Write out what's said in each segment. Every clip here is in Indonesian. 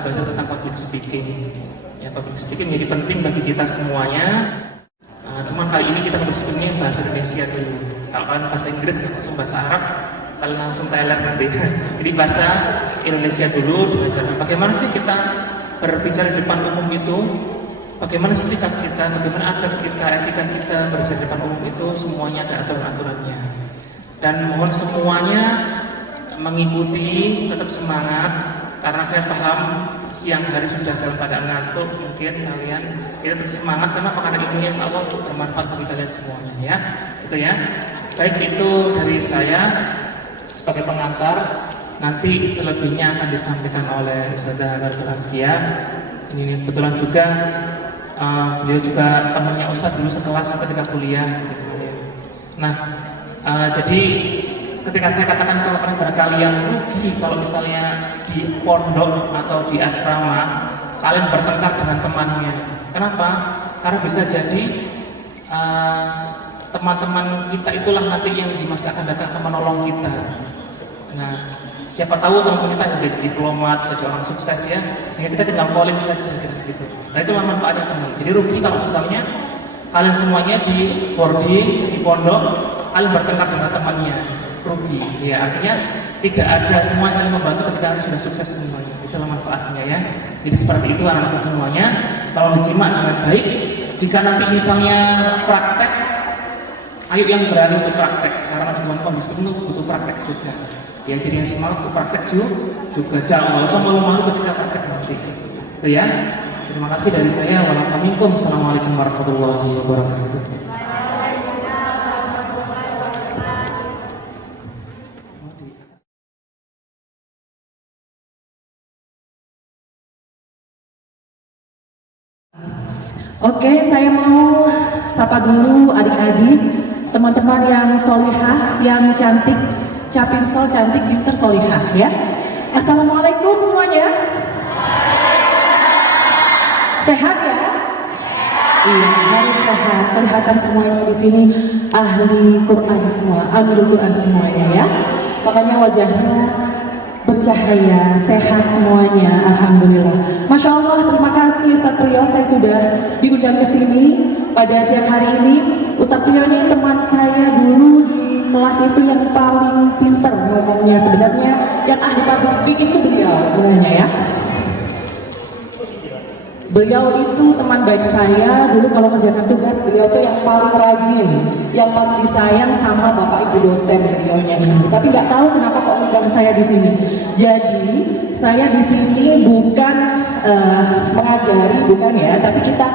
akan belajar tentang public speaking. Ya, public speaking menjadi penting bagi kita semuanya. Cuman kali ini kita public speakingnya bahasa Indonesia dulu. Kalau kalian bahasa Inggris langsung bahasa Arab, kalian langsung Thailand nanti. Jadi bahasa Indonesia dulu belajar. Bagaimana sih kita berbicara di depan umum itu? Bagaimana sikap kita, bagaimana adab kita, etika kita berbicara di depan umum itu, semuanya ada aturan-aturannya. Dan mohon semuanya mengikuti, tetap semangat, karena saya paham siang hari sudah dalam keadaan ngantuk, mungkin kalian kita tetap semangat. Kenapa? Karena ini insya Allah bermanfaat bagi kalian semuanya, ya, gitu ya. Baik, itu dari saya sebagai pengantar. Nanti selebihnya akan disampaikan oleh Ustazah Baratul Askia. Ini kebetulan juga beliau juga temannya Ustadz dulu sekelas ketika kuliah, gitu. Nah, jadi ketika saya katakan kalau barangkali yang rugi kalau misalnya di pondok atau di asrama kalian bertengkar dengan temannya. Kenapa? Karena bisa jadi teman-teman kita itulah nanti yang di masa akan datang akan menolong kita. Nah, siapa tahu teman kita yang jadi diplomat, jadi orang sukses ya, sehingga kita tinggal calling saja gitu. Nah, itulah manfaatnya teman. Jadi rugi kalau misalnya kalian semuanya di boarding, di pondok, kalian bertengkar dengan temannya, rugi. Ya, artinya tidak ada semua saling membantu ketika kalian sudah sukses semuanya. Itulah manfaatnya ya. Jadi seperti itu anak-anak semuanya. Kalau disimak dengan baik, jika nanti misalnya praktek, ayo yang berani untuk praktek, karena di dalam public speaking itu butuh praktek juga. Ya, jadi yang semangat untuk praktek juga jangan malu-malu ketika praktek nanti. Itu ya. Terima kasih dari saya. Wassalamualaikum warahmatullahi wabarakatuh. Oke, saya mau sapa dulu adik-adik, teman-teman yang solihah, yang cantik, caping sol cantik, pinter solihah ya. Assalamualaikum semuanya. Sehat ya? Iya, harus sehat. Kelihatan semuanya di sini ahli Quran semua, ahli Quran semuanya ya. Pokoknya wajahnya bercahaya, sehat semuanya, alhamdulillah. Masya Allah, terima kasih Ustadz Priyo, saya sudah diundang ke sini pada siang hari ini. Ustadz Priyo ini teman saya dulu di kelas itu yang paling pinter ngomongnya. Sebenarnya yang ahli public speaking itu beliau sebenarnya ya. Beliau itu teman baik saya dulu kalau mengerjakan tugas. Beliau itu yang paling rajin, yang paling disayang sama bapak ibu dosen beliaunya ini. Tapi nggak tahu kenapa kok undang saya di sini. Jadi saya di sini bukan mengajari, bukan ya, tapi kita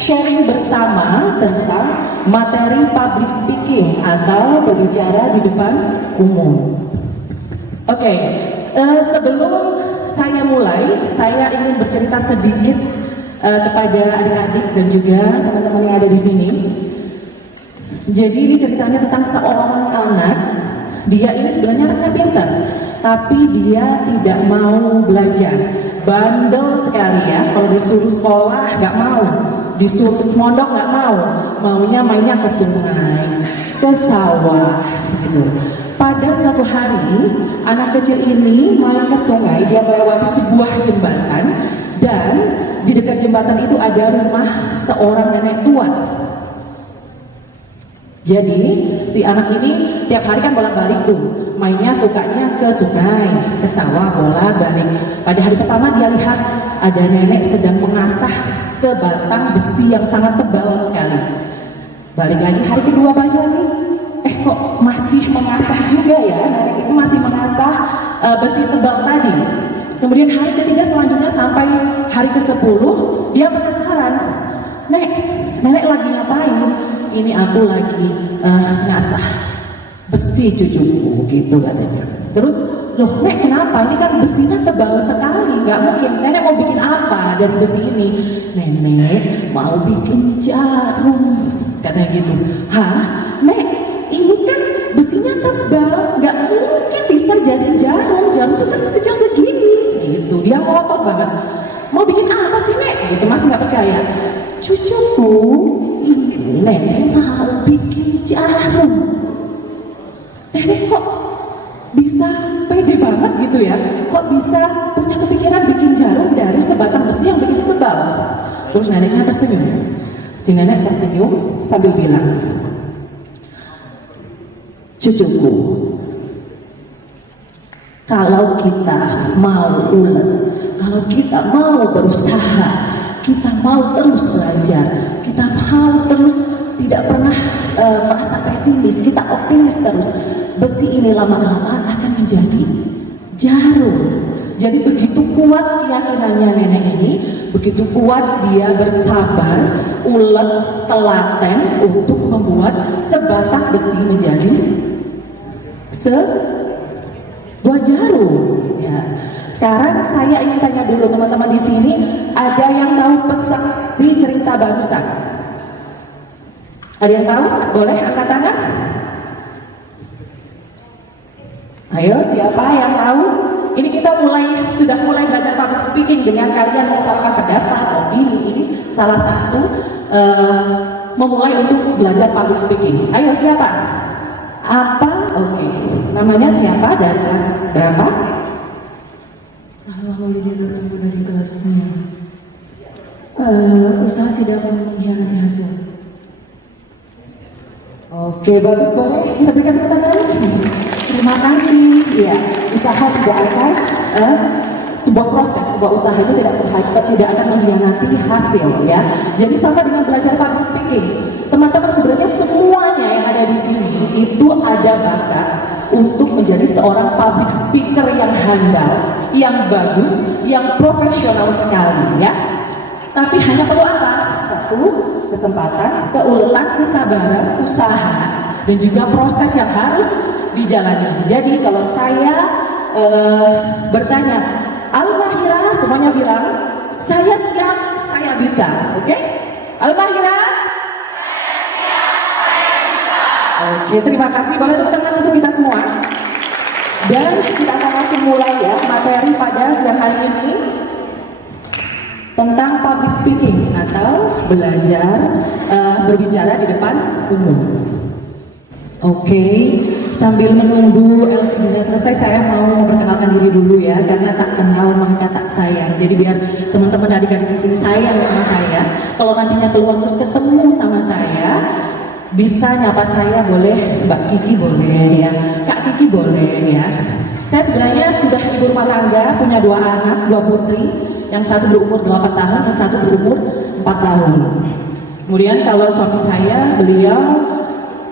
sharing bersama tentang materi public speaking atau berbicara di depan umum. Oke, sebelum saya mulai, saya ingin bercerita sedikit kepada adik-adik dan juga teman-teman yang ada di sini. Jadi ini ceritanya tentang seorang anak. Dia ini sebenarnya anaknya pintar, tapi dia tidak mau belajar. Bandel sekali ya. Kalau disuruh sekolah nggak mau, disuruh mondok nggak mau, maunya mainnya ke sungai, ke sawah, gitu. Pada suatu hari, anak kecil ini main ke sungai. Dia melewati sebuah jembatan dan di dekat jembatan itu ada rumah seorang nenek tua. Jadi si anak ini tiap hari kan bolak-balik tuh, mainnya sukanya ke sungai, ke sawah, bolak-balik. Pada hari pertama dia lihat ada nenek sedang mengasah sebatang besi yang sangat tebal sekali. Balik lagi, hari kedua balik lagi, kok masih mengasah juga ya, nenek itu masih mengasah besi tebal tadi. Kemudian hari ketiga selanjutnya sampai hari ke-10, dia penasaran, nenek lagi ngapain? Ini aku lagi ngasah besi cucuku, gitu katanya. Terus, loh nek kenapa? Ini kan besinya tebal sekali, nggak mungkin. Nenek mau bikin apa dari besi ini? Nenek mau bikin jarum, katanya gitu. Hah? Nek, ini kan besinya tebal, nggak mungkin bisa jadi jarum. Jarum itu kan sekecil segini. Gitu, dia ngotot banget. Mau bikin apa sih nek? Gitu, masih nggak percaya. Cucuku, ini nenek mau bikin jarum. Nenek kok bisa pede banget gitu ya? Kok bisa punya kepikiran bikin jarum Terus neneknya tersenyum. Si nenek tersenyum sambil bilang, cucuku, kalau kita mau ulet, kalau kita mau berusaha, kita mau terus belajar, kita mau terus tidak pernah merasa pesimis, kita optimis terus, besi ini lama-kelamaan akan menjadi jarum. Jadi begitu kuat keyakinannya nenek ini, begitu kuat dia bersabar, ulet, telaten untuk membuat sebatang besi menjadi sebuah jarum. Ya. Sekarang saya ingin tanya dulu teman-teman di sini, ada yang tahu pesan di cerita barusan? Ada yang tahu? Boleh angkat tangan? Ayo, siapa yang tahu? Ini kita sudah mulai belajar public speaking dengan kalian mengutarakan pendapat, opini. Ini salah satu memulai untuk belajar public speaking. Ayo, siapa? Apa? Oke. Namanya siapa dan kelas berapa? Alhamdulillah tunggu dari kelasnya. Usaha tidak akan mengkhianati hasil. Oke, bagus, boleh kita berikan tepuk tangan. Terima kasih. Ya, usaha tidak akan sebuah proses, sebuah usaha itu tidak akan mengkhianati hasil, ya. Jadi sama dengan belajar public speaking, teman-teman sebenarnya semuanya yang ada di sini itu ada bakat untuk menjadi seorang public speaker yang handal, yang bagus, yang profesional sekali, ya. Tapi hanya perlu apa? Satu, kesempatan, keuletan, kesabaran, usaha, dan juga proses yang harus dijalani. Jadi kalau saya bertanya, Al-Mahira, semuanya bilang, saya siap, saya bisa. Oke? Al-Mahira? Saya siap, saya bisa. Oke, terima kasih. Boleh tepuk tangan untuk kita semua. Dan kita akan langsung mulai ya materi pada siang hari ini tentang public speaking atau belajar berbicara di depan umum. Oke, sambil menunggu LCD-nya selesai, saya mau memperkenalkan diri dulu ya, karena tak kenal maka tak sayang. Jadi biar teman-teman adik-adik di sini sayang sama saya. Kalau nantinya keluar terus ketemu sama saya, bisa nyapa saya, boleh Mbak Kiki boleh ya, Kak Kiki boleh ya. Saya sebenarnya sudah ibu rumah tangga, punya 2 anak, 2 putri, yang satu berumur 8 tahun, yang satu berumur 4 tahun. Kemudian kalau suami saya, beliau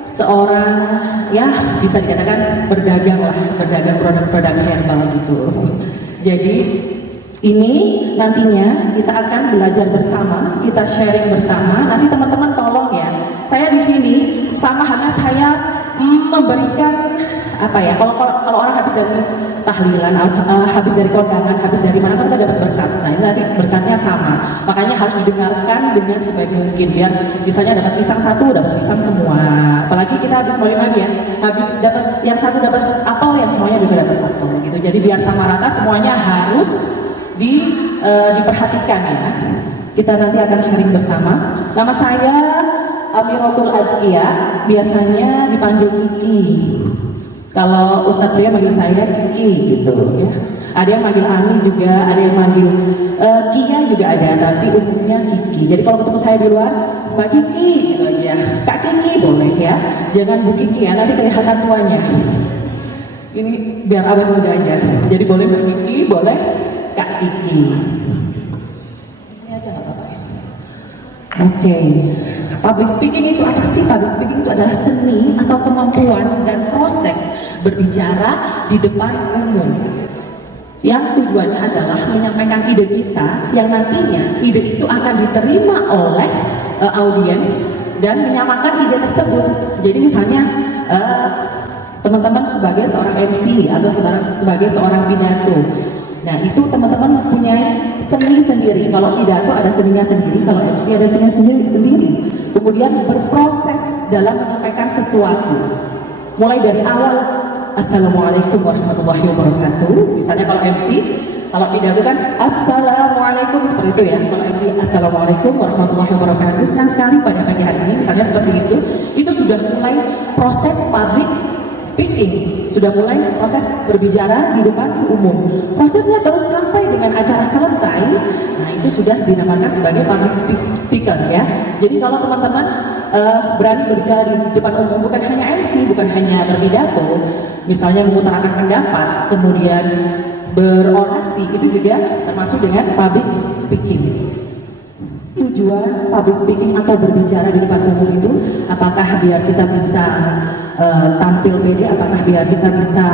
seorang ya bisa dikatakan berdagang lah, berdagang produk-produk herbal gitu. Jadi ini nantinya kita akan belajar bersama, kita sharing bersama. Nanti teman-teman tolong ya, saya di sini sama halnya saya memberikan apa ya, kalau orang habis dari tahlilan, habis dari kondangan, habis dari mana kan kita dapat berkat. Nah ini nanti berkatnya sama, makanya harus didengarkan dengan sebaik mungkin biar misalnya dapat pisang satu, dapat pisang semua. Apalagi kita habis Maulid ya, habis dapat yang satu dapat apel, yang semuanya juga dapat apel gitu. Jadi biar sama rata semuanya harus diperhatikan ya. Kita nanti akan sharing bersama. Nama saya Amiratul Azkia, biasanya dipanggil Kiki. Kalau Ustadz Ria manggil saya Kiki gitu ya. Ada yang manggil Ami juga, ada yang manggil Kia juga ada, tapi umumnya Kiki. Jadi kalau ketemu saya di luar, Mbak Kiki gitu aja. Kak Kiki boleh ya, jangan Bu Kiki ya, nanti kelihatan tuanya. Ini biar awet muda aja. Jadi boleh Mbak Kiki, boleh Kak Kiki. Sini aja nggak apa-apa ya. Oke. Public speaking itu apa sih? Public speaking itu adalah seni atau kemampuan dan proses berbicara di depan umum yang tujuannya adalah menyampaikan ide kita yang nantinya ide itu akan diterima oleh audiens dan menyamakan ide tersebut. Jadi misalnya teman-teman sebagai seorang MC atau sebagai seorang pidato, nah itu teman-teman punya seni sendiri. Kalau pidato ada seninya sendiri, kalau MC ada seninya sendiri. Kemudian berproses dalam menyampaikan sesuatu. Mulai dari awal, Assalamualaikum warahmatullahi wabarakatuh. Misalnya kalau MC, kalau pidato kan Assalamualaikum, seperti itu ya. Kalau MC, Assalamualaikum warahmatullahi wabarakatuh. Senang sekali pada pagi hari ini, misalnya seperti itu. Itu sudah mulai proses public speaking, sudah mulai proses berbicara di depan umum. Prosesnya terus sampai dengan acara selesai, nah itu sudah dinamakan sebagai public speaker ya. Jadi kalau teman-teman berani berbicara di depan umum, bukan hanya MC, bukan hanya berpidato, misalnya mengutarakan pendapat, kemudian berorasi, itu juga termasuk dengan public speaking. Tujuan public speaking atau berbicara di depan umum itu apakah biar kita bisa tampil pede, apakah biar kita bisa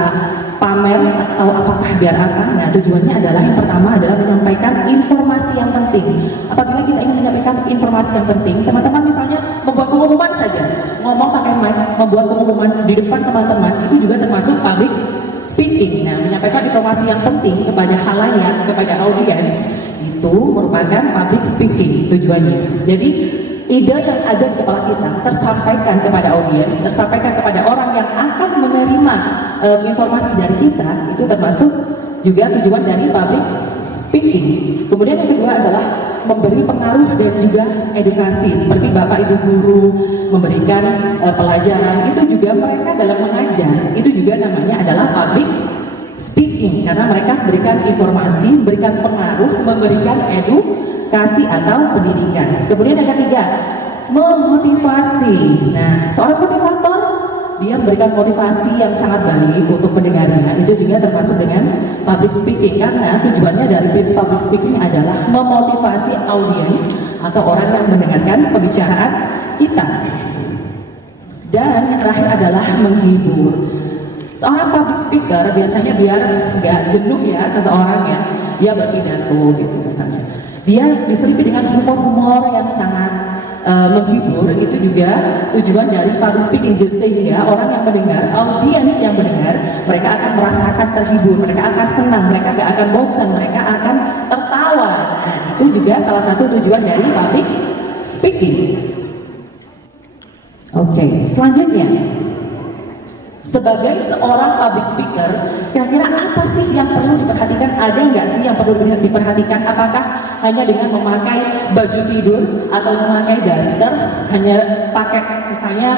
pamer, atau apakah biar apa? Nah, tujuannya adalah yang pertama adalah menyampaikan informasi yang penting. Apabila kita ingin menyampaikan informasi yang penting, teman-teman misalnya membuat pengumuman saja, ngomong pakai mic, membuat pengumuman di depan teman-teman, itu juga termasuk public speaking. Nah, menyampaikan informasi yang penting kepada halayak, kepada audiens, itu merupakan public speaking tujuannya. Jadi ide yang ada di kepala kita tersampaikan kepada audiens, tersampaikan kepada orang yang akan menerima informasi dari kita, itu termasuk juga tujuan dari public speaking. Kemudian yang kedua adalah memberi pengaruh dan juga edukasi, seperti Bapak Ibu guru memberikan pelajaran, itu juga mereka dalam mengajar, itu juga namanya adalah public speaking, karena mereka memberikan informasi, memberikan pengaruh, memberikan edukasi atau pendidikan. Kemudian yang ketiga, memotivasi. Nah, seorang motivator, dia memberikan motivasi yang sangat baik untuk pendengarnya, itu juga termasuk dengan public speaking, karena tujuannya dari public speaking adalah memotivasi audiens atau orang yang mendengarkan pembicaraan kita. Dan yang terakhir adalah menghibur. Seorang public speaker biasanya biar nggak jenuh ya seseorang ya, dia berpidato gitu misalnya, dia diselipi dengan humor-humor yang sangat menghibur, itu juga tujuan dari public speaking, sehingga orang yang mendengar, audiens yang mendengar, mereka akan merasakan terhibur, mereka akan senang, mereka nggak akan bosan, mereka akan tertawa. Nah, itu juga salah satu tujuan dari public speaking. Oke, selanjutnya, sebagai seorang public speaker, kira-kira apa sih yang perlu diperhatikan? Ada nggak sih yang perlu diperhatikan? Apakah hanya dengan memakai baju tidur atau memakai daster, hanya pakai misalnya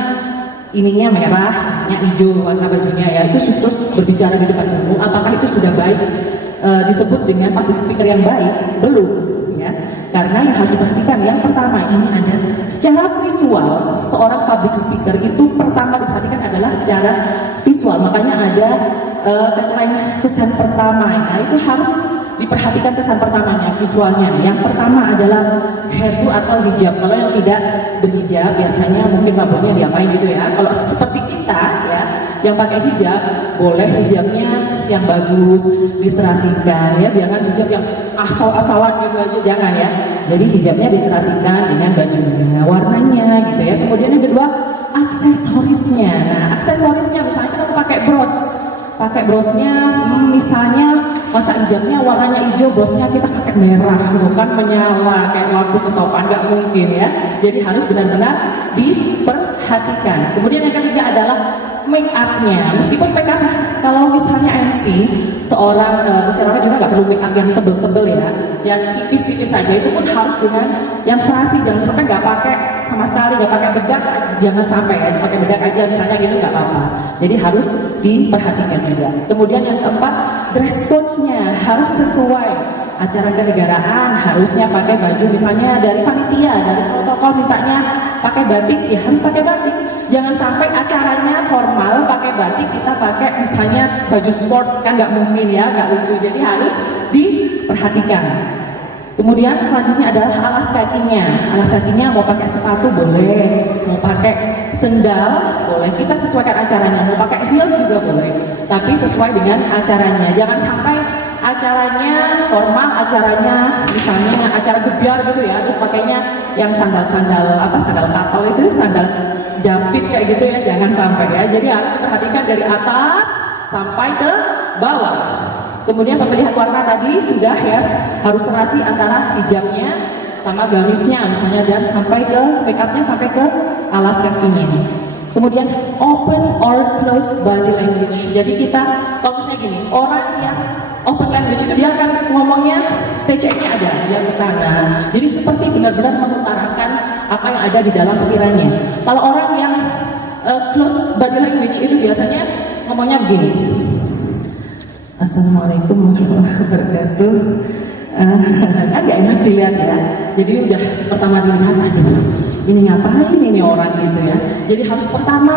ininya merah, ininya hijau warna bajunya ya, itu terus berbicara di depan umum? Apakah itu sudah baik disebut dengan public speaker yang baik? Belum ya, karena yang harus diperhatikan yang pertama ini ada secara visual. Seorang public speaker itu pertama diperhatikan adalah secara visual, makanya ada tagline kesan pertama. Nah, itu harus diperhatikan kesan pertamanya, visualnya. Yang pertama adalah hairdo atau hijab. Kalau yang tidak berhijab biasanya mungkin rambutnya diapain gitu ya. Kalau seperti kita ya, yang pakai hijab, boleh hijabnya yang bagus, diserasikan ya, jangan hijab yang asal-asalan gitu aja, jangan ya. Jadi hijabnya diserasikan dengan bajunya, warnanya gitu ya. Kemudian yang kedua, aksesorisnya. Nah, aksesorisnya misalnya kita pakai brosnya misalnya masa hijabnya warnanya hijau, brosnya kita pakai merah gitu kan, menyala kayak lampu setopan, nggak mungkin ya. Jadi harus benar-benar diperhatikan. Kemudian yang ketiga adalah make up-nya. Meskipun make up, kalau misalnya MC, seorang bicara juga nggak perlu make up yang tebel-tebel ya, yang tipis-tipis saja, itu pun harus dengan yang serasi, jangan sampai nggak pakai sama sekali, nggak pakai bedak, jangan sampai ya, pakai bedak aja misalnya gitu nggak apa-apa. Jadi harus diperhatikan juga. Kemudian yang keempat, dress code-nya harus sesuai acara kenegaraan, harusnya pakai baju misalnya dari panitia, dari protokol mintanya pakai batik, ya harus pakai batik. Jangan sampai acaranya formal pakai batik, kita pakai misalnya baju sport, kan nggak mungkin ya, nggak lucu. Jadi harus diperhatikan. Kemudian selanjutnya adalah alas kakinya. Alas kakinya mau pakai sepatu boleh, mau pakai sendal boleh. Kita sesuaikan acaranya. Mau pakai heels juga boleh, tapi sesuai dengan acaranya. Jangan sampai acaranya formal, acaranya misalnya acara gebiar gitu ya, terus pakainya yang sandal-sandal sandal kapal itu, sandal jepit kayak gitu ya, jangan sampai ya. Jadi harus diperhatikan dari atas sampai ke bawah. Kemudian pemilihan warna tadi sudah ya, harus serasi antara hijabnya sama gamisnya misalnya, dan sampai ke make upnya sampai ke alas kakinya. Kemudian open or close body language. Jadi kita kalau misalnya gini, orang yang open language itu dia akan ngomongnya stage nya ada yang di sana. Jadi seperti benar-benar mengutarakan apa yang ada di dalam pikirannya. Kalau orang yang close body language itu biasanya ngomongnya begini. Assalamualaikum warahmatullahi wabarakatuh. Kan gak enak dilihat ya. Jadi udah pertama dilihat, aduh ini ngapain ini orang gitu ya. Jadi harus pertama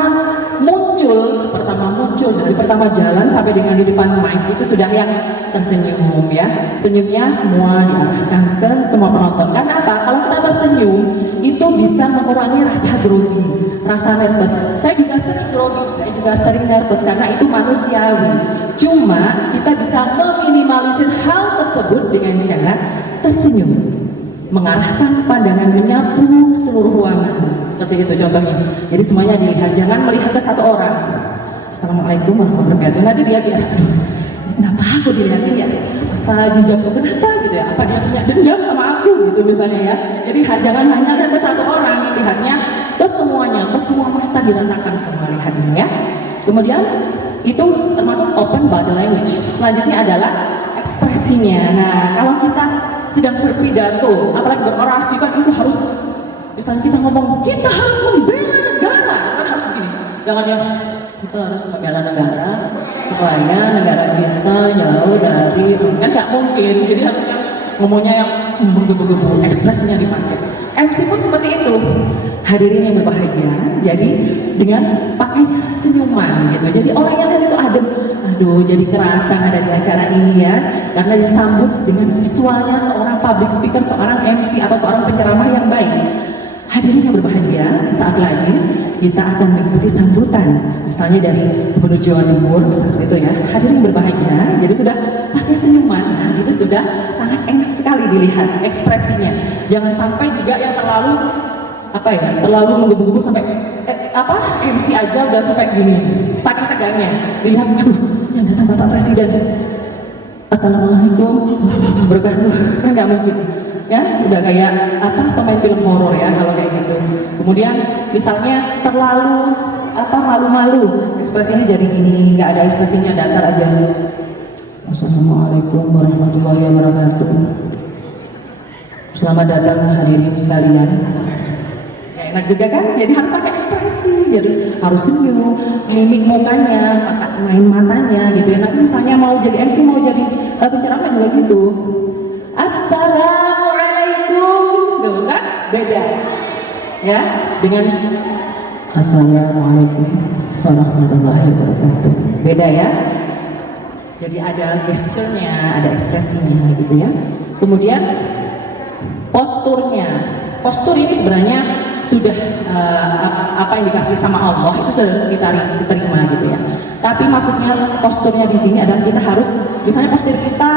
muncul dari pertama jalan sampai dengan di depan mic itu sudah yang tersenyum ya. Senyumnya semua diarahkan ke semua penonton. Karena apa? Kalau kita tersenyum itu bisa mengurangi rasa grogi, rasa nervous. Saya juga sering grogi, saya juga sering nervous karena itu manusiawi. Cuma kita bisa meminimalisir hal tersebut dengan cara tersenyum, mengarahkan pandangan, menyapu seluruh ruangan. Seperti itu contohnya. Jadi semuanya dilihat, jangan melihat ke satu orang. Assalamualaikum warahmatullahi wabarakatuh. Nanti dia biar, kenapa aku dilihatin ya? Apa jijabku kenapa gitu ya? Apa dia punya dendam sama aku gitu misalnya ya? Jadi jangan hanya lihat ke satu orang, lihatnya ke semuanya, ke semua mata diratakan semua lihatnya ya. Kemudian itu termasuk open body language. Selanjutnya adalah ekspresinya. Nah, kalau kita sedang berpidato, apalagi berorasi kan itu harus, misalnya kita ngomong kita harus membela negara, kan harus begini. Jangan yang kita harus membela negara supaya negara kita jauh dari, kan nggak mungkin. Jadi harus ngomongnya yang menggebu-gebu, ekspresinya dipakai. MC pun seperti itu. Hadirin yang berbahagia, jadi dengan pakai senyuman gitu. Jadi orang yang lihat itu aduh jadi kerasa ada di acara ini ya, karena disambut dengan visualnya seorang public speaker, seorang MC atau seorang penceramah yang baik. Hadirin yang berbahagia, sesaat lagi kita akan mengikuti sambutan, misalnya dari Gubernur Jawa Timur, misalnya seperti itu ya. Hadirin yang berbahagia, jadi sudah pakai senyuman, nah, itu sudah sangat enak sekali dilihat ekspresinya. Jangan sampai juga yang terlalu terlalu menggebu-gebu sampai MC aja udah sampai gini, saking tegangnya. Dilihat, aduh, yang datang Bapak Presiden. Assalamualaikum warahmatullahi wabarakatuh. Kan nggak mungkin, ya udah kayak pemain film horor ya kalau kayak gitu. Kemudian misalnya terlalu malu-malu, ekspresinya jadi gini, nggak ada ekspresinya, datar aja. Assalamualaikum warahmatullahi wabarakatuh. Selamat datang hadirin sekalian. Enak juga kan? Jadi harus pakai ekspresi, jadi harus senyum, mimik mukanya, main matanya gitu ya. Nanti misalnya mau jadi MC, mau jadi penceramah juga gitu. Assalamualaikum, tuh kan beda ya dengan Assalamualaikum warahmatullahi wabarakatuh, beda ya. Jadi ada gesturnya, ada ekspresinya gitu ya. Kemudian posturnya. Postur ini sebenarnya sudah apa yang dikasih sama Allah itu sudah kita terima gitu ya. Tapi maksudnya posturnya di sini adalah kita harus, misalnya postur kita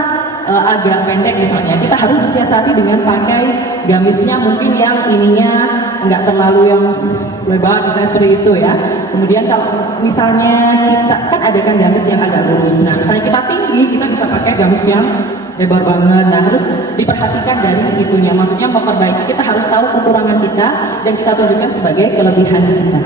agak pendek misalnya, kita harus mensiasati dengan pakai gamisnya mungkin yang ininya nggak terlalu yang lebar misalnya seperti itu ya. Kemudian kalau misalnya kita kan ada kan gamis yang agak lurus, nah misalnya kita tinggi kita bisa pakai gamis yang lebar banget. Nah harus diperhatikan dari itunya, maksudnya memperbaiki, kita harus tahu kekurangan kita dan kita tunjukkan sebagai kelebihan kita.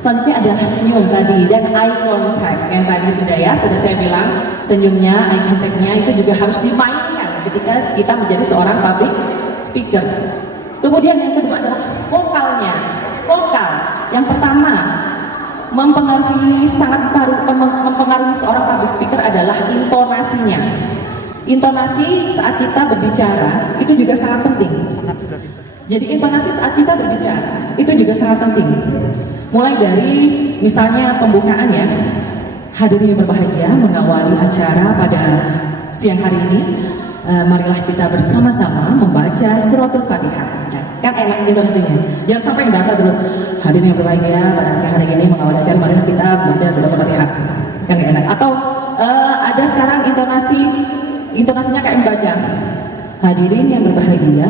Selanjutnya adalah senyum tadi dan eye contact yang tadi sudah saya bilang, senyumnya, eye contactnya itu juga harus dimainkan ketika kita menjadi seorang public speaker. Kemudian yang kedua adalah vokalnya. Vokal yang pertama mempengaruhi seorang public speaker adalah intonasinya. Intonasi saat kita berbicara itu juga sangat penting. Jadi intonasi saat kita berbicara itu juga sangat penting. Mulai dari misalnya pembukaan ya. Hadirin yang berbahagia, mengawali acara pada siang hari ini, marilah kita bersama-sama membaca suratul Fatihah. Kan enak intonasinya. Jangan sampai yang dapat dulu. Hadirin yang berbahagia, pada siang hari ini mengawali acara, marilah kita membaca suratul Fatihah. Kan gak enak. Atau ada sekarang intonasinya kayak membaca. Hadirin yang berbahagia,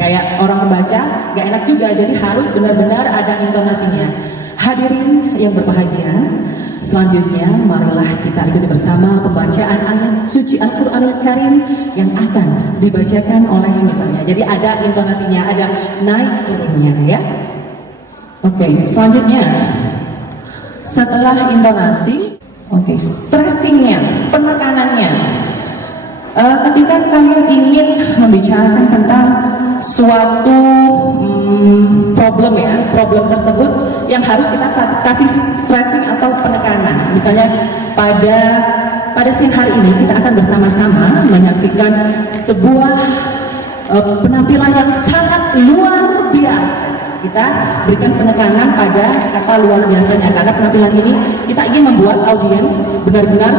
kayak orang membaca, gak enak juga. Jadi harus benar-benar ada intonasinya. Hadirin yang berbahagia, selanjutnya marilah kita ikuti bersama pembacaan ayat suci Al-Quranul Karim yang akan dibacakan oleh misalnya. Jadi ada intonasinya, ada naik turunnya ya. Oke, selanjutnya setelah intonasi, stressingnya, penekanannya. Ketika kalian ingin membicarakan tentang suatu problem ya, problem tersebut yang harus kita kasih stressing atau penekanan. Misalnya pada siang hari ini kita akan bersama-sama menyaksikan sebuah penampilan yang sangat luar biasa. Kita berikan penekanan pada kata luar biasanya, karena penampilan ini kita ingin membuat audiens benar-benar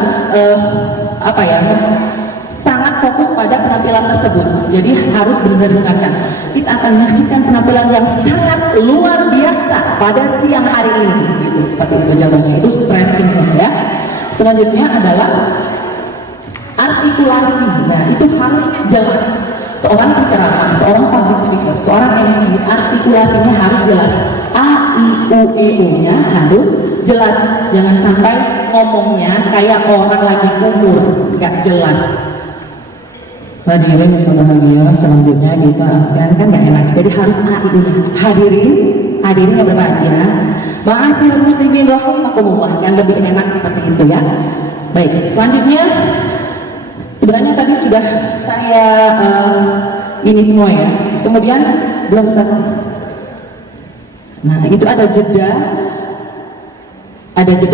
sangat fokus pada penampilan tersebut. Jadi harus benar-benar dengarkan. Kita akan menyaksikan penampilan yang sangat luar biasa pada siang hari ini. Gitu, seperti itu jawabannya. Itu stressing ya. Selanjutnya adalah artikulasi. Nah, itu harus jelas. Seorang penceramah, seorang public speaker, seorang MC, artikulasinya harus jelas. A, I, U, E, O-nya harus jelas. Jangan sampai ngomongnya kayak orang lagi kumur, nggak jelas. Hadirin yang berbahagia, selanjutnya kita akan kan nggak enak. Jadi harus A, I, U-nya. Hadirin yang berbahagia. Ma'asyiral muslimin rahimakumullah, yang lebih enak seperti itu ya. Baik, selanjutnya. Sebenarnya tadi sudah saya ini semua ya. Kemudian belum satu. Nah, itu ada jeda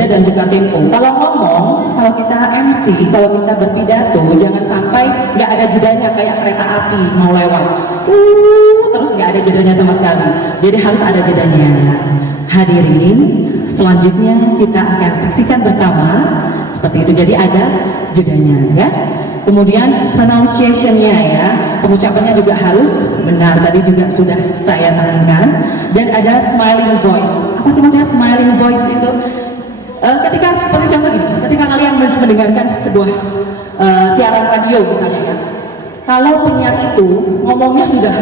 dan juga tempo. Kalau ngomong, kalau kita MC, kalau kita berpidato, jangan sampai nggak ada jedanya kayak kereta api mau lewat. Terus nggak ada jedanya sama sekali. Jadi harus ada jedanya. Hadirin, selanjutnya kita akan saksikan bersama seperti itu. Jadi ada jedanya ya. Kemudian pronunciation-nya ya, pengucapannya juga harus benar. Tadi juga sudah saya tanyakan. Dan ada smiling voice. Apa sih maksudnya smiling voice itu? Ketika seperti contoh ini, ketika kalian mendengarkan sebuah siaran radio misalnya ya, kalau penyiar itu ngomongnya sudah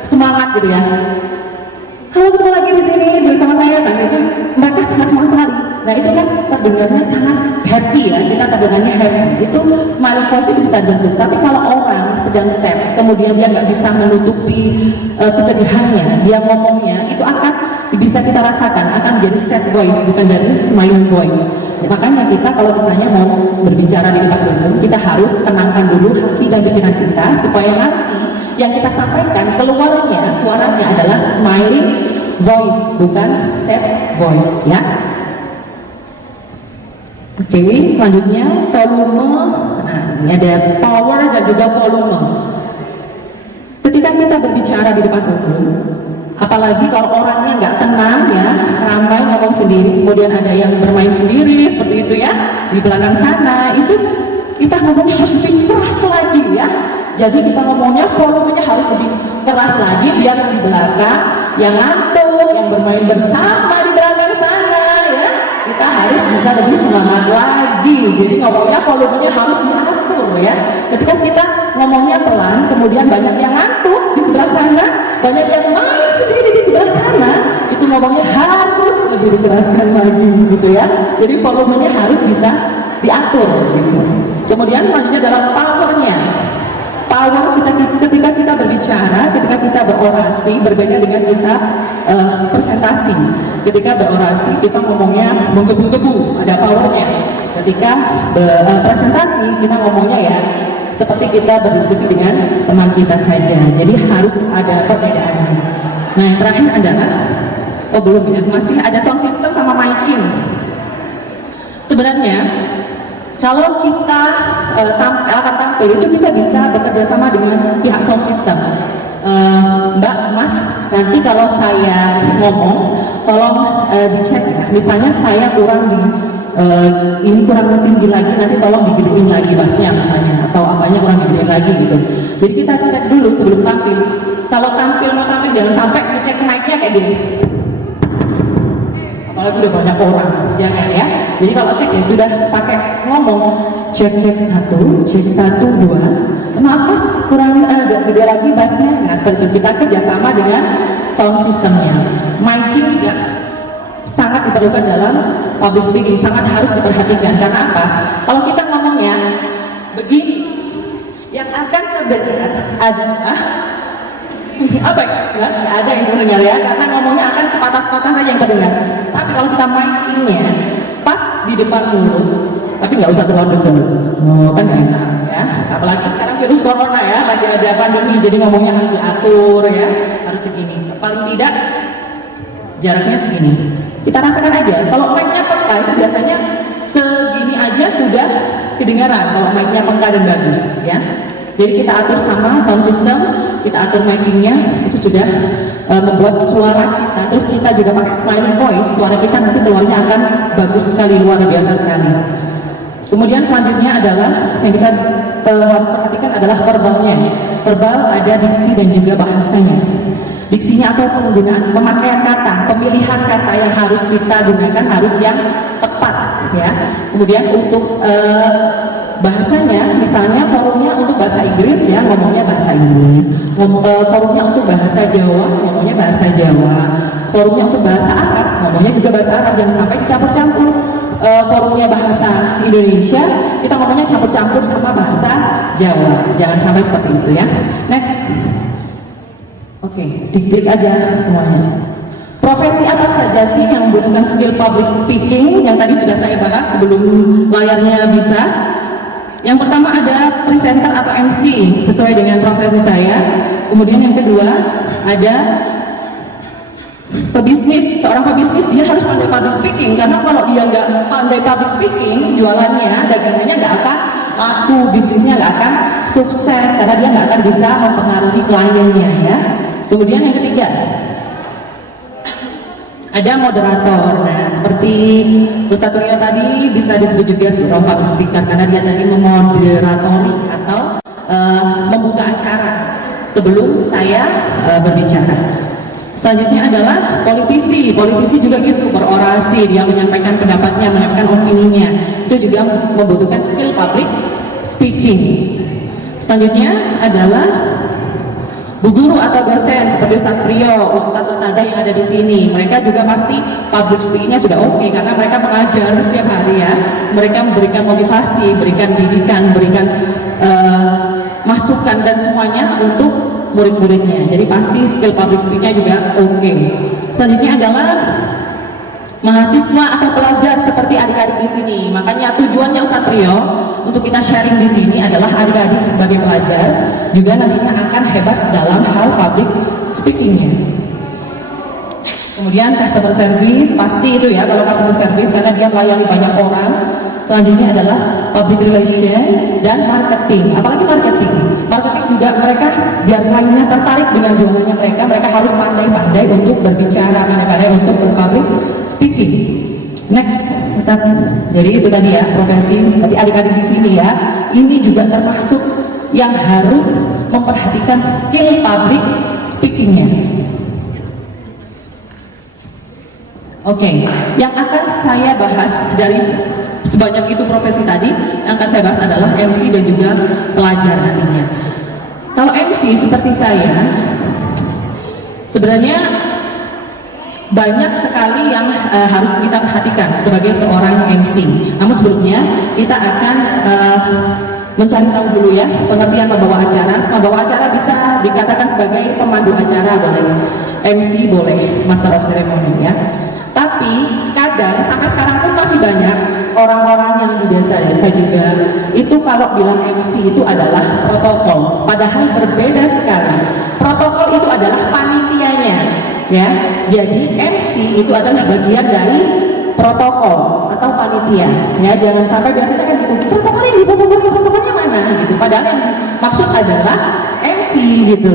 semangat gitu ya. Halo, ketemu lagi di sini bersama saya. Saat itu mereka sangat semangat sekali. Nah itu kan terdengarnya sangat happy ya, kita terdengarnya happy. Itu smiling voice itu bisa bentuk. Tapi kalau orang sedang sad, kemudian dia nggak bisa menutupi kesedihannya, dia ngomongnya itu akan bisa kita rasakan akan menjadi sad voice, bukan dari smiling voice. Ya, makanya kita kalau misalnya mau berbicara di depan umum, kita harus tenangkan dulu hati dan pikiran kita supaya nanti yang kita sampaikan keluarnya suaranya adalah smiling voice, bukan sad voice ya. Oke, selanjutnya volume. Nah, ini ada power dan juga volume. Ketika kita berbicara di depan umum, apalagi kalau orangnya nggak tenang ya, ramai ngomong sendiri, kemudian ada yang bermain sendiri seperti itu ya, di belakang sana, itu kita ngomongnya harus lebih keras lagi ya. Jadi kita ngomongnya volumenya harus lebih keras lagi biar di belakang yang ngantuk, yang bermain bersama di belakang sana ya, kita harus bisa lebih semangat lagi. Jadi ngomongnya volumenya harus diatur ya. Ketika kita ngomongnya pelan, kemudian banyak yang ngantuk di sebelah sana, banyak yang main sendiri di sebelah sana, itu ngomongnya harus lebih dikeraskan lagi gitu ya. Jadi volumenya harus bisa diatur gitu. Kemudian selanjutnya dalam powernya. Power ketika kita berbicara, ketika kita berorasi, berbeda dengan kita presentasi. Ketika berorasi kita ngomongnya menggebu-gebu, ada powernya. Ketika presentasi kita ngomongnya ya seperti kita berdiskusi dengan teman kita saja. Jadi harus ada perbedaannya. Nah yang terakhir adalah belum ya, masih ada sound system sama miking. Sebenarnya kalau kita akan tampil itu kita bisa bekerja sama dengan pihak sound system. Mbak, Mas, nanti kalau saya ngomong tolong dicek ya. Misalnya saya kurang ini kurang tinggi lagi, nanti tolong digedein lagi bassnya misalnya, atau apanya kurang digedein lagi gitu. Jadi kita cek dulu sebelum tampil. Kalau mau tampil jangan sampai ngecek naiknya kayak gini. Apalagi udah banyak orang, jangan ya. Jadi kalau cek ya sudah pakai ngomong cek 1, cek 1, 2. Maaf Mas, kurang gede lagi bassnya. Nah seperti itu kita kerjasama dengan sound systemnya. Miking juga sangat diperlukan dalam public speaking, sangat harus diperhatikan. Karena apa? Kalau kita ngomongnya begini, yang akan terdengar adalah apa ya? Nggak ada yang terdengar ya, karena ngomongnya akan sepatah-sepatah saja yang terdengar. Tapi kalau kita mikingnya pas di depan mulut, tapi nggak usah terlalu dekat, kan enak ya. Apalagi sekarang virus corona ya, lagi ada pandemi, jadi ngomongnya harus diatur ya, harus segini. Paling tidak jaraknya segini. Kita rasakan aja, kalau mic-nya peka itu biasanya segini aja sudah kedengaran kalau mic-nya peka dan bagus ya. Jadi kita atur sama sound system, kita atur mic-nya, itu sudah membuat suara kita, terus kita juga pakai smiling voice, suara kita nanti keluarnya akan bagus sekali, luar biasa sekali. Kemudian selanjutnya adalah yang kita harus perhatikan adalah verbalnya. Verbal ada diksi dan juga bahasanya. Diksinya atau penggunaan pemakaian kata, pemilihan kata yang harus kita gunakan harus yang tepat ya. Kemudian untuk bahasanya, misalnya forumnya untuk bahasa Inggris ya, ngomongnya bahasa Inggris. Forumnya untuk bahasa Jawa, ngomongnya bahasa Jawa. Forumnya untuk bahasa Arab, ngomongnya juga bahasa Arab, jangan sampai dicampur-campur. Forumnya bahasa Indonesia, kita ngomongnya campur-campur sama bahasa Jawa, jangan sampai seperti itu ya. Next. Oke, diklik aja semuanya. Profesi apa saja sih yang membutuhkan skill public speaking yang tadi sudah saya bahas sebelum layarnya bisa. Yang pertama ada presenter atau MC sesuai dengan profesi saya. Kemudian yang kedua ada pebisnis. Seorang pebisnis dia harus pandai public speaking, karena kalau dia nggak pandai public speaking, jualannya, dagangannya nggak akan laku, bisnisnya nggak akan sukses karena dia nggak akan bisa mempengaruhi kliennya ya. Kemudian yang ketiga ada moderator. Nah, seperti Ustadz Rio tadi bisa disebut juga seorang public speaker karena dia tadi memoderatori atau membuka acara sebelum saya berbicara. Selanjutnya adalah politisi. Politisi juga gitu, berorasi, dia menyampaikan pendapatnya, menyampaikan opininya. Itu juga membutuhkan skill public speaking. Selanjutnya adalah bu guru atau dosen seperti Ustadz Rio, Ustadz-Ustadzah yang ada di sini. Mereka juga pasti public speaking-nya sudah oke karena mereka mengajar setiap hari ya. Mereka memberikan motivasi, berikan didikan, berikan masukan dan semuanya untuk murid-muridnya. Jadi pasti skill public speaking-nya juga oke. Selanjutnya adalah mahasiswa atau pelajar seperti adik-adik di sini. Makanya tujuannya Ustadz Rio untuk kita sharing di sini adalah adik-adik sebagai pelajar juga nantinya akan hebat dalam hal public speaking-nya. Kemudian customer service, pasti itu ya kalau customer service karena dia melayani banyak orang. Selanjutnya adalah public relation dan marketing. Apalagi marketing. Marketing juga mereka biar kliennya tertarik dengan jualannya mereka harus pandai-pandai untuk berbicara, pandai-pandai untuk berpublic speaking. Next, Ustaz. Jadi itu tadi ya profesi. Berarti adik-adik di sini ya, ini juga termasuk yang harus memperhatikan skill public speaking-nya. Oke, yang akan saya bahas dari sebanyak itu profesi tadi, yang akan saya bahas adalah MC dan juga pelajar nantinya. Kalau MC seperti saya, sebenarnya banyak sekali yang harus kita perhatikan sebagai seorang MC. Namun sebelumnya kita akan mencari tahu dulu ya pengertian pembawa acara. Pembawa acara bisa dikatakan sebagai pemandu acara boleh, MC boleh, Master of Ceremony ya. Tapi kadang sampai sekarang pun masih banyak orang-orang yang di desa-desa juga itu kalau bilang MC itu adalah protokol, padahal berbeda sekali. Protokol itu adalah panitianya ya, jadi MC itu adalah bagian dari protokol atau panitia ya. Jangan sampai biasanya kan gitu, protokolnya mana gitu, padahal yang maksud adalah MC gitu.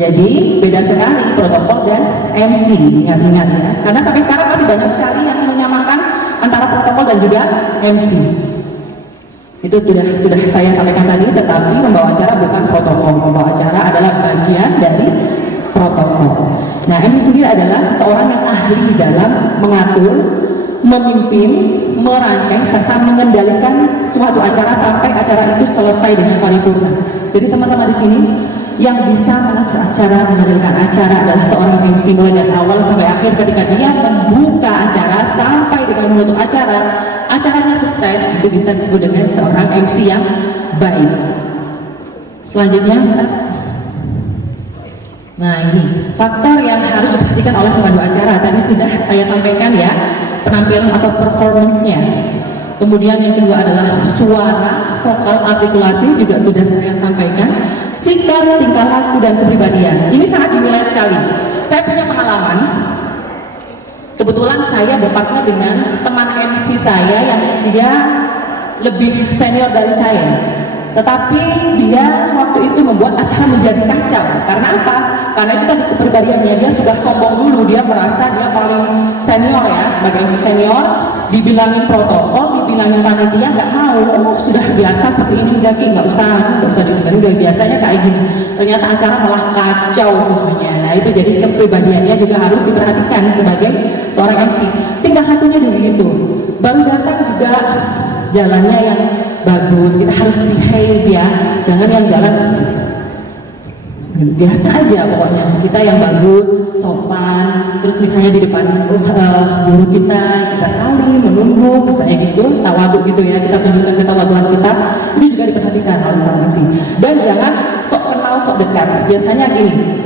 Jadi beda sekali protokol dan MC, ingat-ingat ya, karena sampai sekarang masih banyak sekali yang menyamakan antara protokol dan juga MC. Itu sudah saya sampaikan tadi, tetapi membawa acara bukan protokol. Membawa acara adalah bagian dari protokol. Nah, MC sendiri adalah seseorang yang ahli dalam mengatur, memimpin, merancang, serta mengendalikan suatu acara sampai acara itu selesai dengan paripurna. Jadi teman-teman di sini yang bisa mengatur acara, mengendalikan acara adalah seorang MC mulai dari awal sampai akhir. Ketika dia membuka acara sampai dengan menutup acara, acaranya sukses, itu bisa disebut dengan seorang MC yang baik. Selanjutnya, Ustaz. Nah ini faktor yang harus diperhatikan oleh pemandu acara. Tadi sudah saya sampaikan ya, penampilan atau performance-nya. Kemudian yang kedua adalah suara, vokal, artikulasi juga sudah saya sampaikan. Sikap, tingkah laku, dan kepribadian. Ini sangat dinilai sekali. Saya punya pengalaman. Kebetulan saya berpartner dengan teman MC saya yang dia lebih senior dari saya. Tetapi dia waktu itu membuat acara menjadi kacau. Karena apa? Karena itu tadi kepribadiannya, dia sudah sombong dulu, dia merasa dia paling senior ya, sebagai senior, dibilangin protokol, dibilangin panitia, nggak mau. Oh, sudah biasa seperti ini, udah nggak usah dibilang, udah biasanya kayak gini. Ternyata acara malah kacau semuanya. Nah itu jadi kepribadiannya juga harus diperhatikan sebagai seorang MC. Tinggal satunya begitu. Baru datang juga jalannya yang bagus, kita harus behave ya, jangan yang jalan biasa aja pokoknya, kita yang bagus, sopan, terus misalnya di depan guru kita saling menunggu, misalnya gitu, tawadu gitu ya, kita tunjukkan ketawaduan kita, ini juga diperhatikan oleh sang MC. Dan jangan sok kenal, sok dekat. Biasanya gini,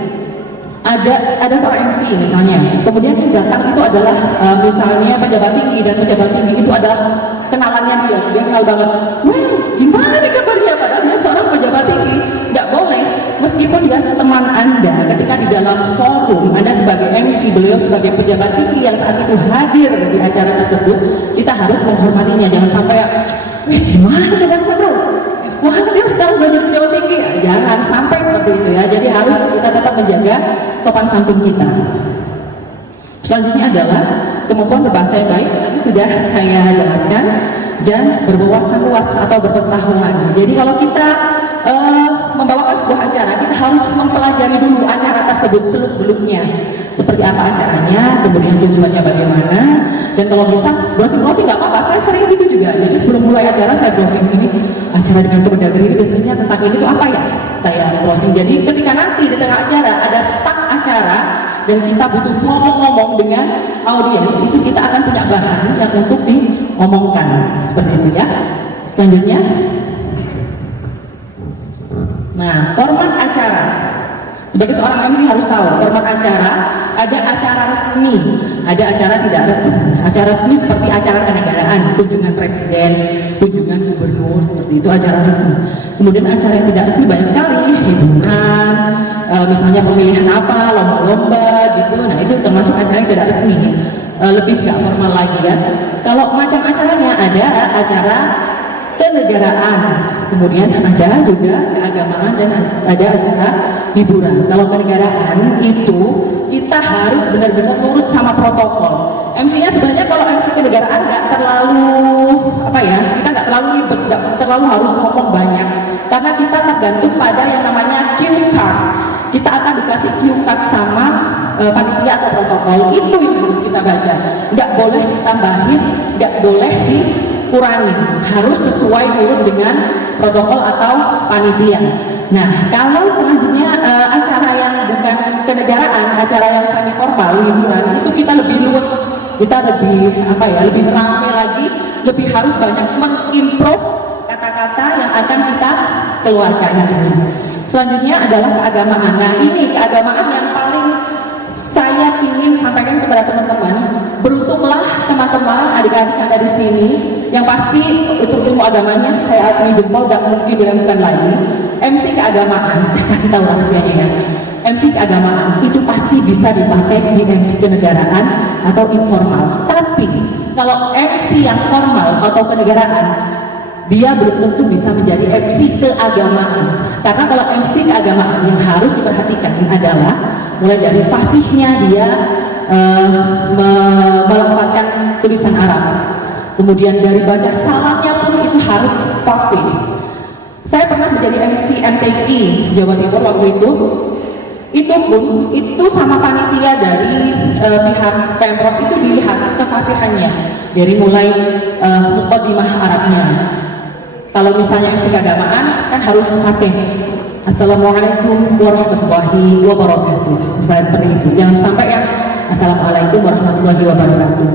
ada seorang MC misalnya, kemudian yang datang itu adalah misalnya pejabat tinggi, dan pejabat tinggi itu adalah kenalannya dia kenal banget. Wah, gimana nih kabarnya? Padahal dia seorang pejabat tinggi. Nggak boleh, meskipun dia teman Anda, ketika di dalam forum Anda sebagai MC, beliau sebagai pejabat tinggi yang saat itu hadir di acara tersebut, kita harus menghormatinya. Jangan sampai gimana dengannya bro? Wah, dia sekarang banyak pejabat tinggi. Jangan sampai seperti itu ya. Jadi harus kita tetap menjaga sopan santun kita. Selanjutnya adalah kemampuan berbahasa yang baik. Tadi sudah saya jelaskan, dan berwawasan luas atau berpengetahuan. Jadi kalau kita membawakan sebuah acara, kita harus mempelajari dulu acara tersebut seluk-beluknya. Seperti apa acaranya, kemudian tujuannya bagaimana, dan kalau bisa browsing-browsing nggak apa-apa. Saya sering gitu juga. Jadi sebelum mulai acara saya browsing ini acara dengan Kemendagri ini biasanya tentang ini tuh apa ya? Saya browsing. Jadi ketika nanti di tengah acara ada start acara dan kita butuh ngomong-ngomong dengan audiens, itu kita akan punya bahan yang untuk diomongkan seperti itu ya. Selanjutnya, nah format acara. Sebagai seorang MC harus tahu format acara. Ada acara resmi, ada acara tidak resmi. Acara resmi seperti acara kenegaraan, kunjungan presiden, kunjungan gubernur, seperti itu acara resmi. Kemudian acara yang tidak resmi banyak sekali, hiburan, misalnya pemilihan apa, lomba-lomba gitu. Nah itu termasuk acara yang tidak resmi, lebih nggak formal lagi ya. Kalau macam acaranya ada acara kenegaraan, kemudian ada juga keagamaan, dan ada acara hiburan. Kalau kenegaraan itu kita harus benar-benar nurut sama protokol. MC-nya sebenarnya kalau MC kenegaraan nggak terlalu kita nggak terlalu ribet, nggak terlalu harus ngomong banyak, karena kita tergantung pada yang namanya cue card. Kita akan dikasih cue card sama panitia atau protokol, itu yang harus kita baca. Nggak boleh ditambahin, nggak boleh dikurangi, harus sesuai nurut dengan protokol atau panitia. Nah, kalau selanjutnya acara yang bukan kenegaraan, acara yang semi formal, hiburan, itu kita lebih luas, kita lebih lebih ramai lagi, lebih harus banyak mengimprove kata-kata yang akan kita keluarkan nantinya. Selanjutnya adalah keagamaan. Nah, ini keagamaan yang paling saya ingin sampaikan kepada teman-teman. Beruntunglah teman-teman, adik-adik yang ada di sini, yang pasti untuk ilmu agamanya saya acungi jempol, gak mungkin dilakukan lagi. MC keagamaan, saya kasih tahu rahasianya ya. MC keagamaan itu pasti bisa dipakai di MC kenegaraan atau informal. Tapi kalau MC yang formal atau kenegaraan, dia belum tentu bisa menjadi MC keagamaan. Karena kalau MC keagamaan yang harus diperhatikan adalah mulai dari fasihnya dia melafalkan tulisan Arab, kemudian dari baca salamnya pun itu harus fasih. Saya pernah menjadi MC MTI Jawa Timur waktu itu pun itu sama panitia dari pihak Pemprov itu dilihat kefasihannya dari mulai mukadimah Arabnya. Kalau misalnya MC keagamaan kan harus fasih. Assalamualaikum warahmatullahi wabarakatuh. Misalnya seperti itu. Jangan sampai yang Assalamualaikum warahmatullahi wabarakatuh.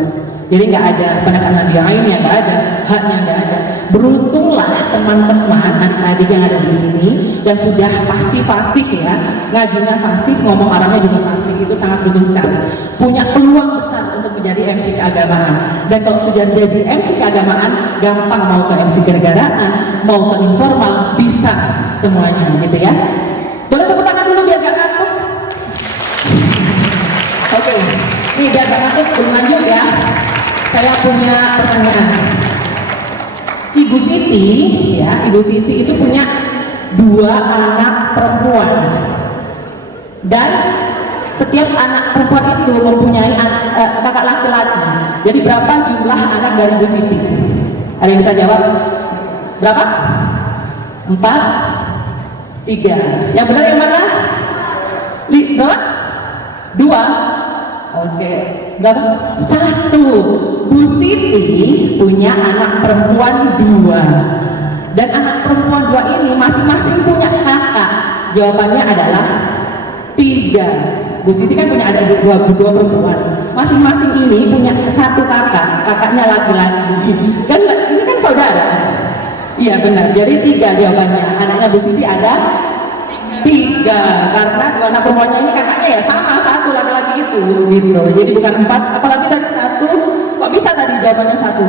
Jadi nggak ada penekanan yang lainnya, nggak ada, haknya nggak ada. Beruntunglah teman-teman adik-adik yang ada di sini dan sudah pasti fasih ya, ngajinya fasih, ngomong Arabnya juga fasih, itu sangat beruntung sekali. Punya peluang besar untuk menjadi MC keagamaan. Dan kalau sudah menjadi MC keagamaan, gampang mau ke MC kenegaraan, mau ke informal, bisa semuanya gitu ya. Boleh tepuk tangan dulu biar gak ngantuk. Oke, nih biar gak ngantuk, sebelum lanjut Siti, ya, Ibu Siti itu punya 2 anak perempuan, dan setiap anak perempuan itu mempunyai kakak laki-laki. Jadi berapa jumlah anak dari Ibu Siti? Ada yang bisa jawab? Berapa? 4, 3. Yang benar yang mana? Berapa? 2. Oke. Berapa? 1. Bu Siti punya anak perempuan 2. Dan anak perempuan 2 ini masing-masing punya kakak. Jawabannya adalah 3. Bu Siti kan punya ada 2 perempuan. Masing-masing ini punya 1 kakak. Kakaknya laki-laki. Kan ini kan saudara. Iya benar. Jadi 3 jawabannya. Anaknya Bu Siti ada 3. Karena 2 anak perempuannya ini kakaknya ya sama 1 laki-laki itu gitu. Jadi bukan 4. Apalagi tadi 1. Kok bisa tadi jawabannya 1?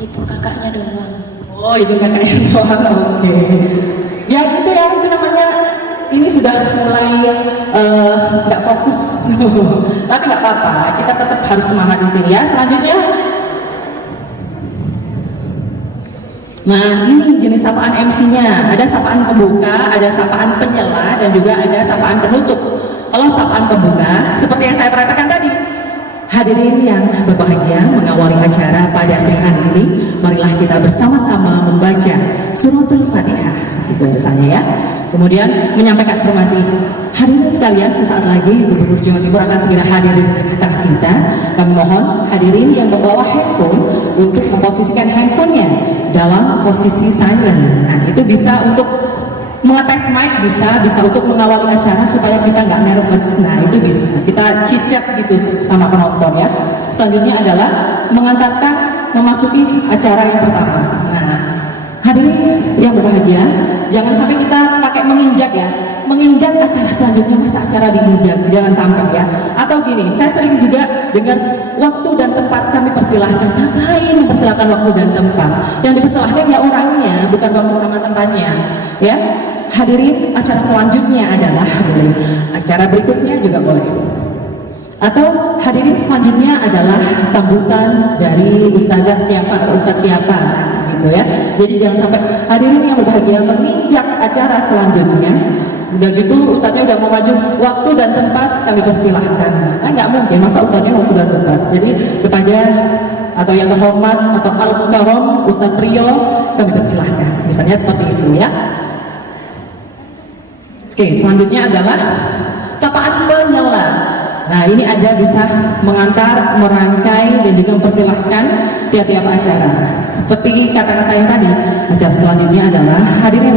Itu kakaknya doang. Oh itu kakaknya doang. Oke. Ya itu namanya ini sudah mulai nggak fokus. Tapi nggak apa-apa. Kita tetap harus semangat di sini ya. Selanjutnya. Nah ini jenis sapaan MC-nya. Ada sapaan pembuka, ada sapaan penyela, dan juga ada sapaan penutup. Kalau sapaan pembuka, seperti yang saya terangkan tadi, hadirin yang berbahagia mengawali acara pada siang hari ini, marilah kita bersama-sama membaca suratul Fatihah, gitu misalnya ya. Kemudian menyampaikan informasi. Hadirin sekalian, sesaat lagi Gubernur Jawa Timur akan segera hadir di tengah kita. Kami mohon hadirin yang membawa handphone untuk memposisikan handphonenya dalam posisi silent. Nah itu bisa untuk mengetes mic, bisa untuk mengawali acara supaya kita nggak nervous. Nah itu bisa kita chit-chat gitu sama penonton ya. Selanjutnya adalah mengantarkan memasuki acara yang pertama. Nah hadirin yang berbahagia, jangan sampai kita pakai menginjak ya. Menginjak acara selanjutnya, masa acara diinjak, jangan sampai ya. Atau gini, saya sering juga dengar waktu dan tempat kami persilahkan. Ngapain mempersilahkan waktu dan tempat? Yang dipersilahkan ya orangnya, bukan waktu sama tempatnya ya. Hadirin, acara selanjutnya adalah boleh, acara berikutnya juga boleh. Atau hadirin selanjutnya adalah sambutan dari ustazah siapa atau ustadz siapa gitu ya. Jadi jangan sampai hadirin yang berbahagia menginjak acara selanjutnya. Udah gitu ustadznya udah mau maju, waktu dan tempat kami persilahkan. Kan nggak mungkin masa ustadznya waktu dan tempat. Jadi kepada atau yang terhormat atau al-mukarram Ustadz Trio kami persilahkan. Misalnya seperti itu ya. Oke, selanjutnya adalah sapaan penyela. Nah ini ada bisa mengantar, merangkai, dan juga mempersilahkan tiap-tiap acara. Seperti kata-kata yang tadi, acara selanjutnya adalah hadirin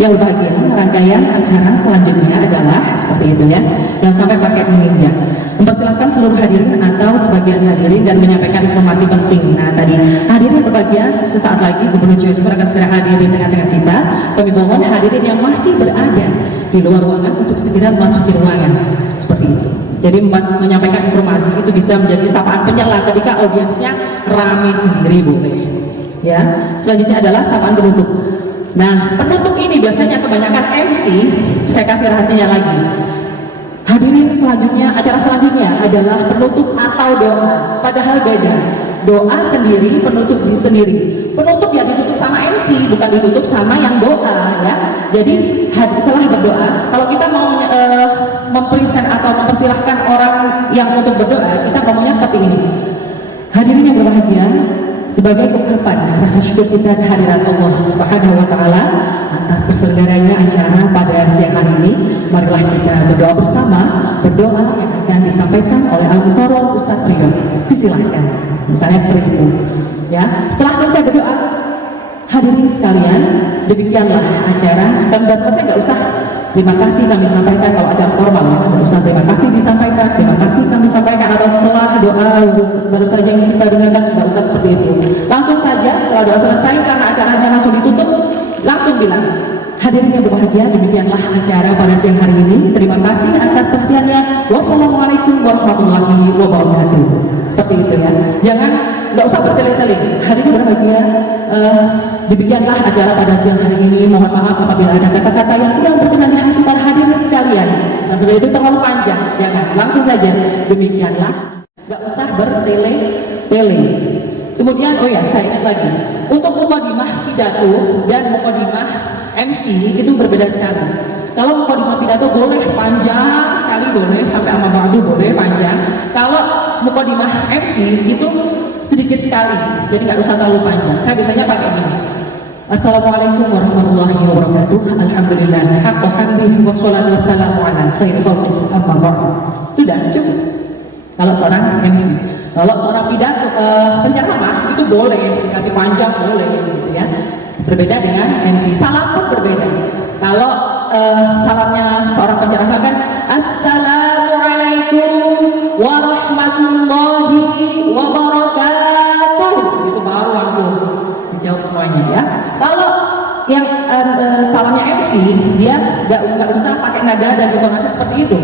yang berbahagia, rangkaian acara selanjutnya adalah seperti itu ya. Jangan sampai pakai menginjak. Mempersilahkan seluruh hadirin atau sebagian hadirin dan menyampaikan informasi penting. Nah tadi hadirin berbahagia, sesaat lagi Gubernur Jawa Timur akan segera hadir di tengah-tengah kita. Kami mohon hadirin yang masih berada di luar ruangan untuk segera memasuki ruangan. Seperti itu. Jadi menyampaikan informasi itu bisa menjadi sapaan penyela ketika audiensnya ramai sendiri boleh. Ya, selanjutnya adalah sapaan penutup. Nah, penutup ini biasanya kebanyakan MC, saya kasih rahasianya lagi. Hadirin selanjutnya, acara selanjutnya adalah penutup atau doa. Padahal beda. Doa sendiri, penutup di sendiri. Penutup ya ditutup sama MC, bukan ditutup sama yang doa ya. Jadi setelah berdoa, kalau kita mau mempresent atau mempersilahkan orang yang untuk berdoa, kita ngomongnya seperti ini. Hadirin yang berbahagia, sebagai ungkapan rasa syukur kita kehadirat Allah Subhanahu wa taala atas terselenggaranya acara pada siang hari ini, marilah kita berdoa bersama, berdoa yang akan disampaikan oleh Al-Mukarram Ustadz Trio. Disilahkan. Misalnya seperti itu. Ya, setelah selesai berdoa, hadirin sekalian, demikianlah acara. Dan sudah selesai nggak usah terima kasih kami sampaikan kalau acara formal ya, nggak usah terima kasih disampaikan, terima kasih kami sampaikan, atau setelah doa baru saja yang kita dengarkan, nggak usah seperti itu. Langsung saja setelah doa selesai, karena acaranya langsung ditutup, langsung bilang, hadirin yang berbahagia, demikianlah acara pada siang hari ini. Terima kasih atas perhatiannya. Wassalamualaikum warahmatullahi wabarakatuh. Seperti itu ya. Jangan, nggak usah bertele-tele. Hadirin berbahagia, demikianlah acara pada siang hari ini. Mohon maaf apabila ada kata-kata yang kurang berkenan di hati para hadirin sekalian. Sampai itu terlalu panjang. Jangan, langsung saja. Demikianlah. Nggak usah bertele-tele. Kemudian, oh ya, saya ingat lagi. Untuk mukadimah pidato dan mukadimah MC itu berbeda sekali. Kalau mukadimah pidato boleh panjang sekali, boleh sampai amma ba'du, boleh panjang. Kalau mukadimah MC itu sedikit sekali, jadi nggak usah terlalu panjang. Saya biasanya pakai gini. Assalamualaikum warahmatullahi wabarakatuh. Alhamdulillah, haqqa hamdihi wassalatu wassalamu ala khairi khalqihi amma ba'du. Sudah cukup. Kalau seorang MC, kalau seorang pidato penceramah itu boleh dikasih panjang, boleh gitu ya. Berbeda dengan MC. Salam pun berbeda. Kalau salamnya seorang penceramah kan Assalamualaikum warahmatullahi wabarakatuh, itu baru langsung dijawab semuanya ya. Kalau yang salamnya MC, dia nggak usah pakai nada dan intonasi seperti itu,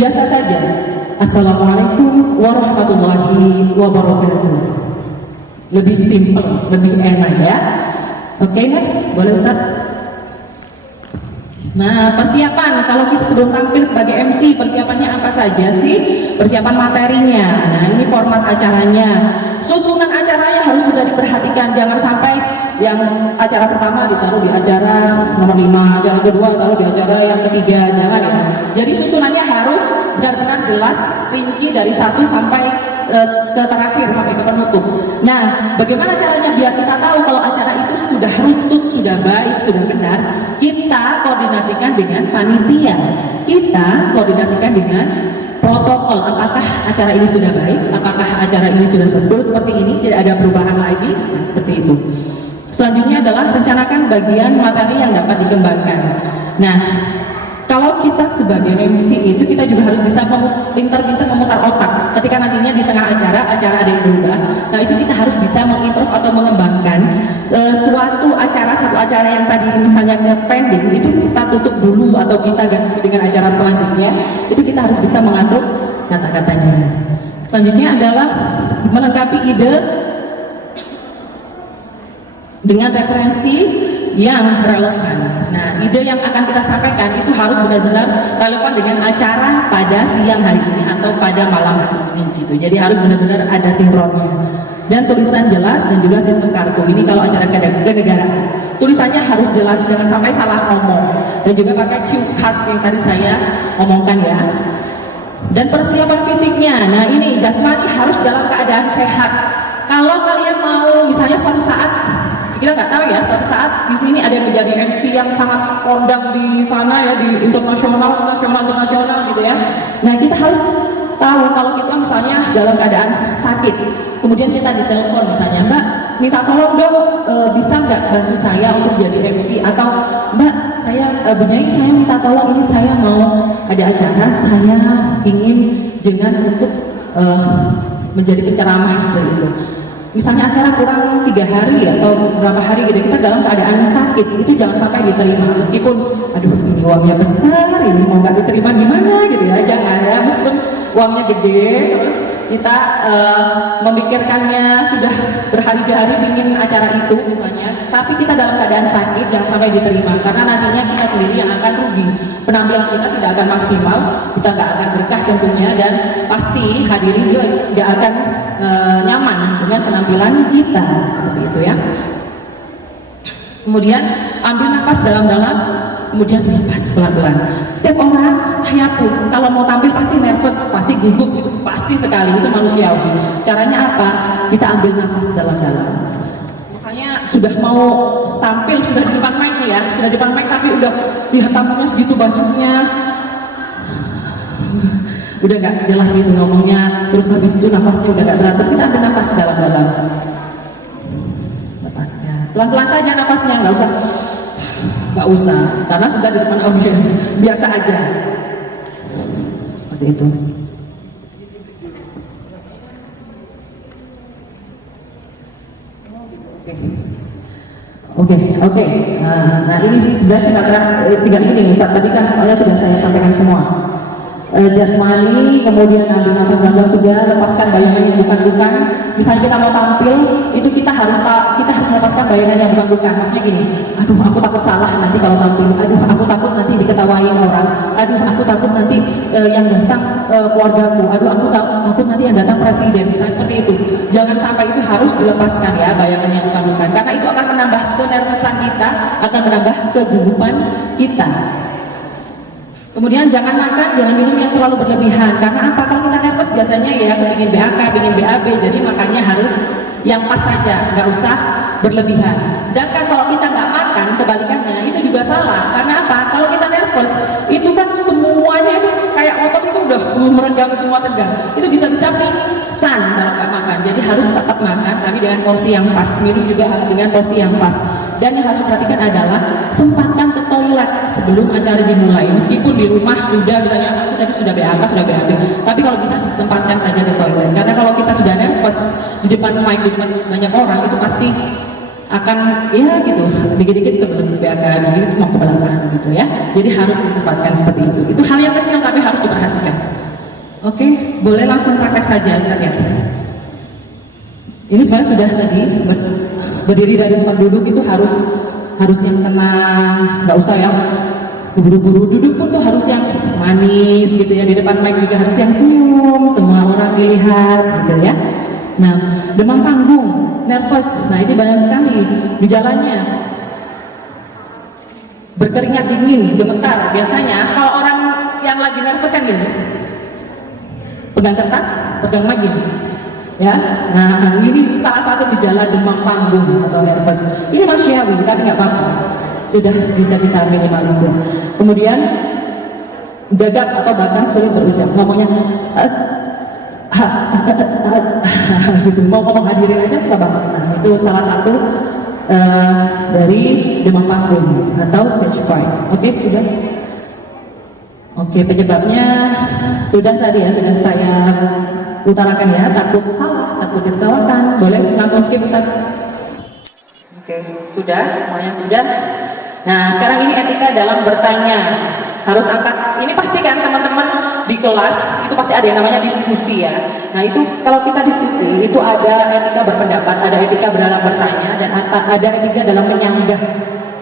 biasa saja. Assalamualaikum warahmatullahi wabarakatuh. Lebih simple, lebih enak ya. Oke, next, boleh Ustaz? Nah, persiapan kalau kita sebelum tampil sebagai MC, persiapannya apa saja sih? Persiapan materinya. Nah, ini format acaranya. Susunan acaranya harus sudah diperhatikan. Jangan sampai yang acara pertama ditaruh di acara nomor 5, acara kedua taruh di acara yang ketiga. Jangan ya. Jadi susunannya harus benar-benar jelas, rinci dari 1 sampai ke terakhir, sampai ke penutup. Nah, bagaimana caranya biar kita tahu kalau acara itu sudah runtut, sudah baik, sudah benar? Kita koordinasikan dengan panitia, kita koordinasikan dengan protokol. Apakah acara ini sudah baik? Apakah acara ini sudah betul seperti ini? Tidak ada perubahan lagi? Nah, seperti itu. Selanjutnya adalah rencanakan bagian materi yang dapat dikembangkan. Nah, kalau kita sebagai MC itu kita juga harus bisa pintar-pintar memutar otak. Ketika nantinya di tengah acara ada yang berubah, nah itu kita harus bisa mengimprove atau mengembangkan suatu acara, satu acara yang tadi misalnya pending itu kita tutup dulu atau kita ganti dengan acara selanjutnya. Itu kita harus bisa mengatur kata-katanya. Selanjutnya adalah melengkapi ide dengan referensi yang relevan. Nah, ide yang akan kita sampaikan itu harus benar-benar relevan dengan acara pada siang hari ini atau pada malam hari ini gitu. Jadi harus benar-benar ada sinkronnya. Dan tulisan jelas dan juga sistem kartu. Ini kalau acara kenegaraan. Tulisannya harus jelas, jangan sampai salah ngomong. Dan juga pakai cue card yang tadi saya omongkan ya. Dan persiapan fisiknya. Nah, ini jasmani harus dalam keadaan sehat. Kalau kalian mau misalnya suatu saat, kita nggak tahu ya, suatu saat di sini ada yang menjadi MC yang sangat kondang di sana ya, di internasional gitu ya. Nah, kita harus tahu kalau kita misalnya dalam keadaan sakit, kemudian kita ditelepon misalnya, Mbak, minta tolong dong, bisa nggak bantu saya untuk jadi MC, atau Mbak, saya Bunyai, saya minta tolong, ini saya mau ada acara, saya ingin jengan untuk menjadi penceramah seperti itu. Misalnya acara kurang 3 hari atau berapa hari gitu, kita dalam keadaan sakit, itu jangan sampai diterima. Meskipun, aduh ini uangnya besar, ini mau nggak diterima gimana gitu ya, jangan ya. Meskipun uangnya gede, terus kita memikirkannya sudah berhari-hari ingin acara itu misalnya, tapi kita dalam keadaan sakit, jangan sampai diterima, karena nantinya kita sendiri yang akan rugi. Penampilan kita tidak akan maksimal, kita nggak akan berkah tentunya, dan pasti hadirin juga tidak akan nyaman dengan penampilan kita seperti itu ya. Kemudian ambil nafas dalam-dalam, kemudian lepas pelan-pelan. Setiap orang, saya pun kalau mau tampil pasti nervous, pasti gugup, itu pasti sekali, itu manusiawi. Caranya apa? Kita ambil nafas dalam-dalam. Misalnya sudah mau tampil, sudah di depan mic nih ya, sudah di depan mic tapi udah lihat tamunya segitu banyaknya, udah nggak jelas gitu ngomongnya, terus habis itu nafasnya udah nggak teratur, kita ambil nafas dalam-dalam, lepasnya pelan-pelan saja nafasnya, nggak usah, karena sudah di depan audiens, biasa aja, seperti itu. Oke. Nah ini sebenarnya tinggal ini Ustaz, tadi kan soalnya sudah saya sampaikan semua. Jasmani, kemudian ambil nafas dalam sudah, lepaskan bayangan yang bukan-bukan. Misalnya kita mau tampil, itu kita harus lepaskan bayangan yang bukan-bukan. Maksudnya gini, aduh aku takut salah nanti kalau tampil, aduh aku takut nanti diketawain orang, aduh aku takut nanti yang datang keluargaku, aduh aku takut nanti yang datang presiden, misalnya seperti itu. Jangan sampai itu harus dilepaskan ya bayangan yang bukan-bukan, karena itu akan menambah kenervosan kita, akan menambah kegugupan kita. Kemudian jangan makan, jangan minum yang terlalu berlebihan. Karena apa? Kalau kita nervous biasanya ya ingin BAK, ingin BAB, jadi makannya harus yang pas saja, nggak usah berlebihan. Sedangkan kalau kita nggak makan, kebalikannya itu juga salah. Karena apa? Kalau kita nervous, itu kan semuanya itu kayak otot itu udah meregang semua tegang. Itu bisa-bisa pingsan kalau nggak makan. Jadi harus tetap makan, tapi dengan porsi yang pas. Minum juga harus dengan porsi yang pas. Dan yang harus diperhatikan adalah sempatkan ke toilet sebelum acara dimulai. Meskipun di rumah sudah misalnya aku tadi sudah BAK, sudah BAB, tapi kalau bisa disempatkan saja ke toilet. Karena kalau kita sudah nervous di depan mic, di depan banyak orang, itu pasti akan ya gitu, dikit-dikit kebelet BAK, dikit mau ke belakang gitu ya. Jadi harus disempatkan seperti itu. Itu hal yang kecil tapi harus diperhatikan. Oke, boleh langsung praktek saja Ustaz ya. Ini sebenarnya sudah tadi berdiri dari tempat duduk itu harus yang tenang, nggak usah yang buru-buru. Duduk pun tuh harus yang manis gitu ya. Di depan mic juga harus yang senyum, semua orang dilihat gitu ya. Nah, demam panggung, nervous, nah ini banyak sekali gejalanya. Berkeringat dingin, gemetar. Biasanya kalau orang yang lagi nervous kan gini, pegang kertas, pegang mic gini. Ya, nah ini salah satu gejala demam panggung atau nervous. Ini manusiawi, tapi nggak apa-apa, sudah bisa kita minimalisir. Kemudian gagap atau bahkan sulit berucap, ngomongnya gitu, mau ngomong hadirin aja susah banget. Nah itu salah satu dari demam panggung atau stage fright. Oke, sudah. Oke, penyebabnya sudah tadi ya, sudah saya utarakan ya. Takut salah, takut ditertawakan. Boleh langsung skip Ustaz. Oke, sudah, semuanya sudah. Nah, sekarang ini etika dalam bertanya. Harus angkat, ini pasti kan teman-teman di kelas, itu pasti ada yang namanya diskusi ya. Nah itu kalau kita diskusi, itu ada etika berpendapat, ada etika dalam bertanya, dan ada etika dalam menyanggah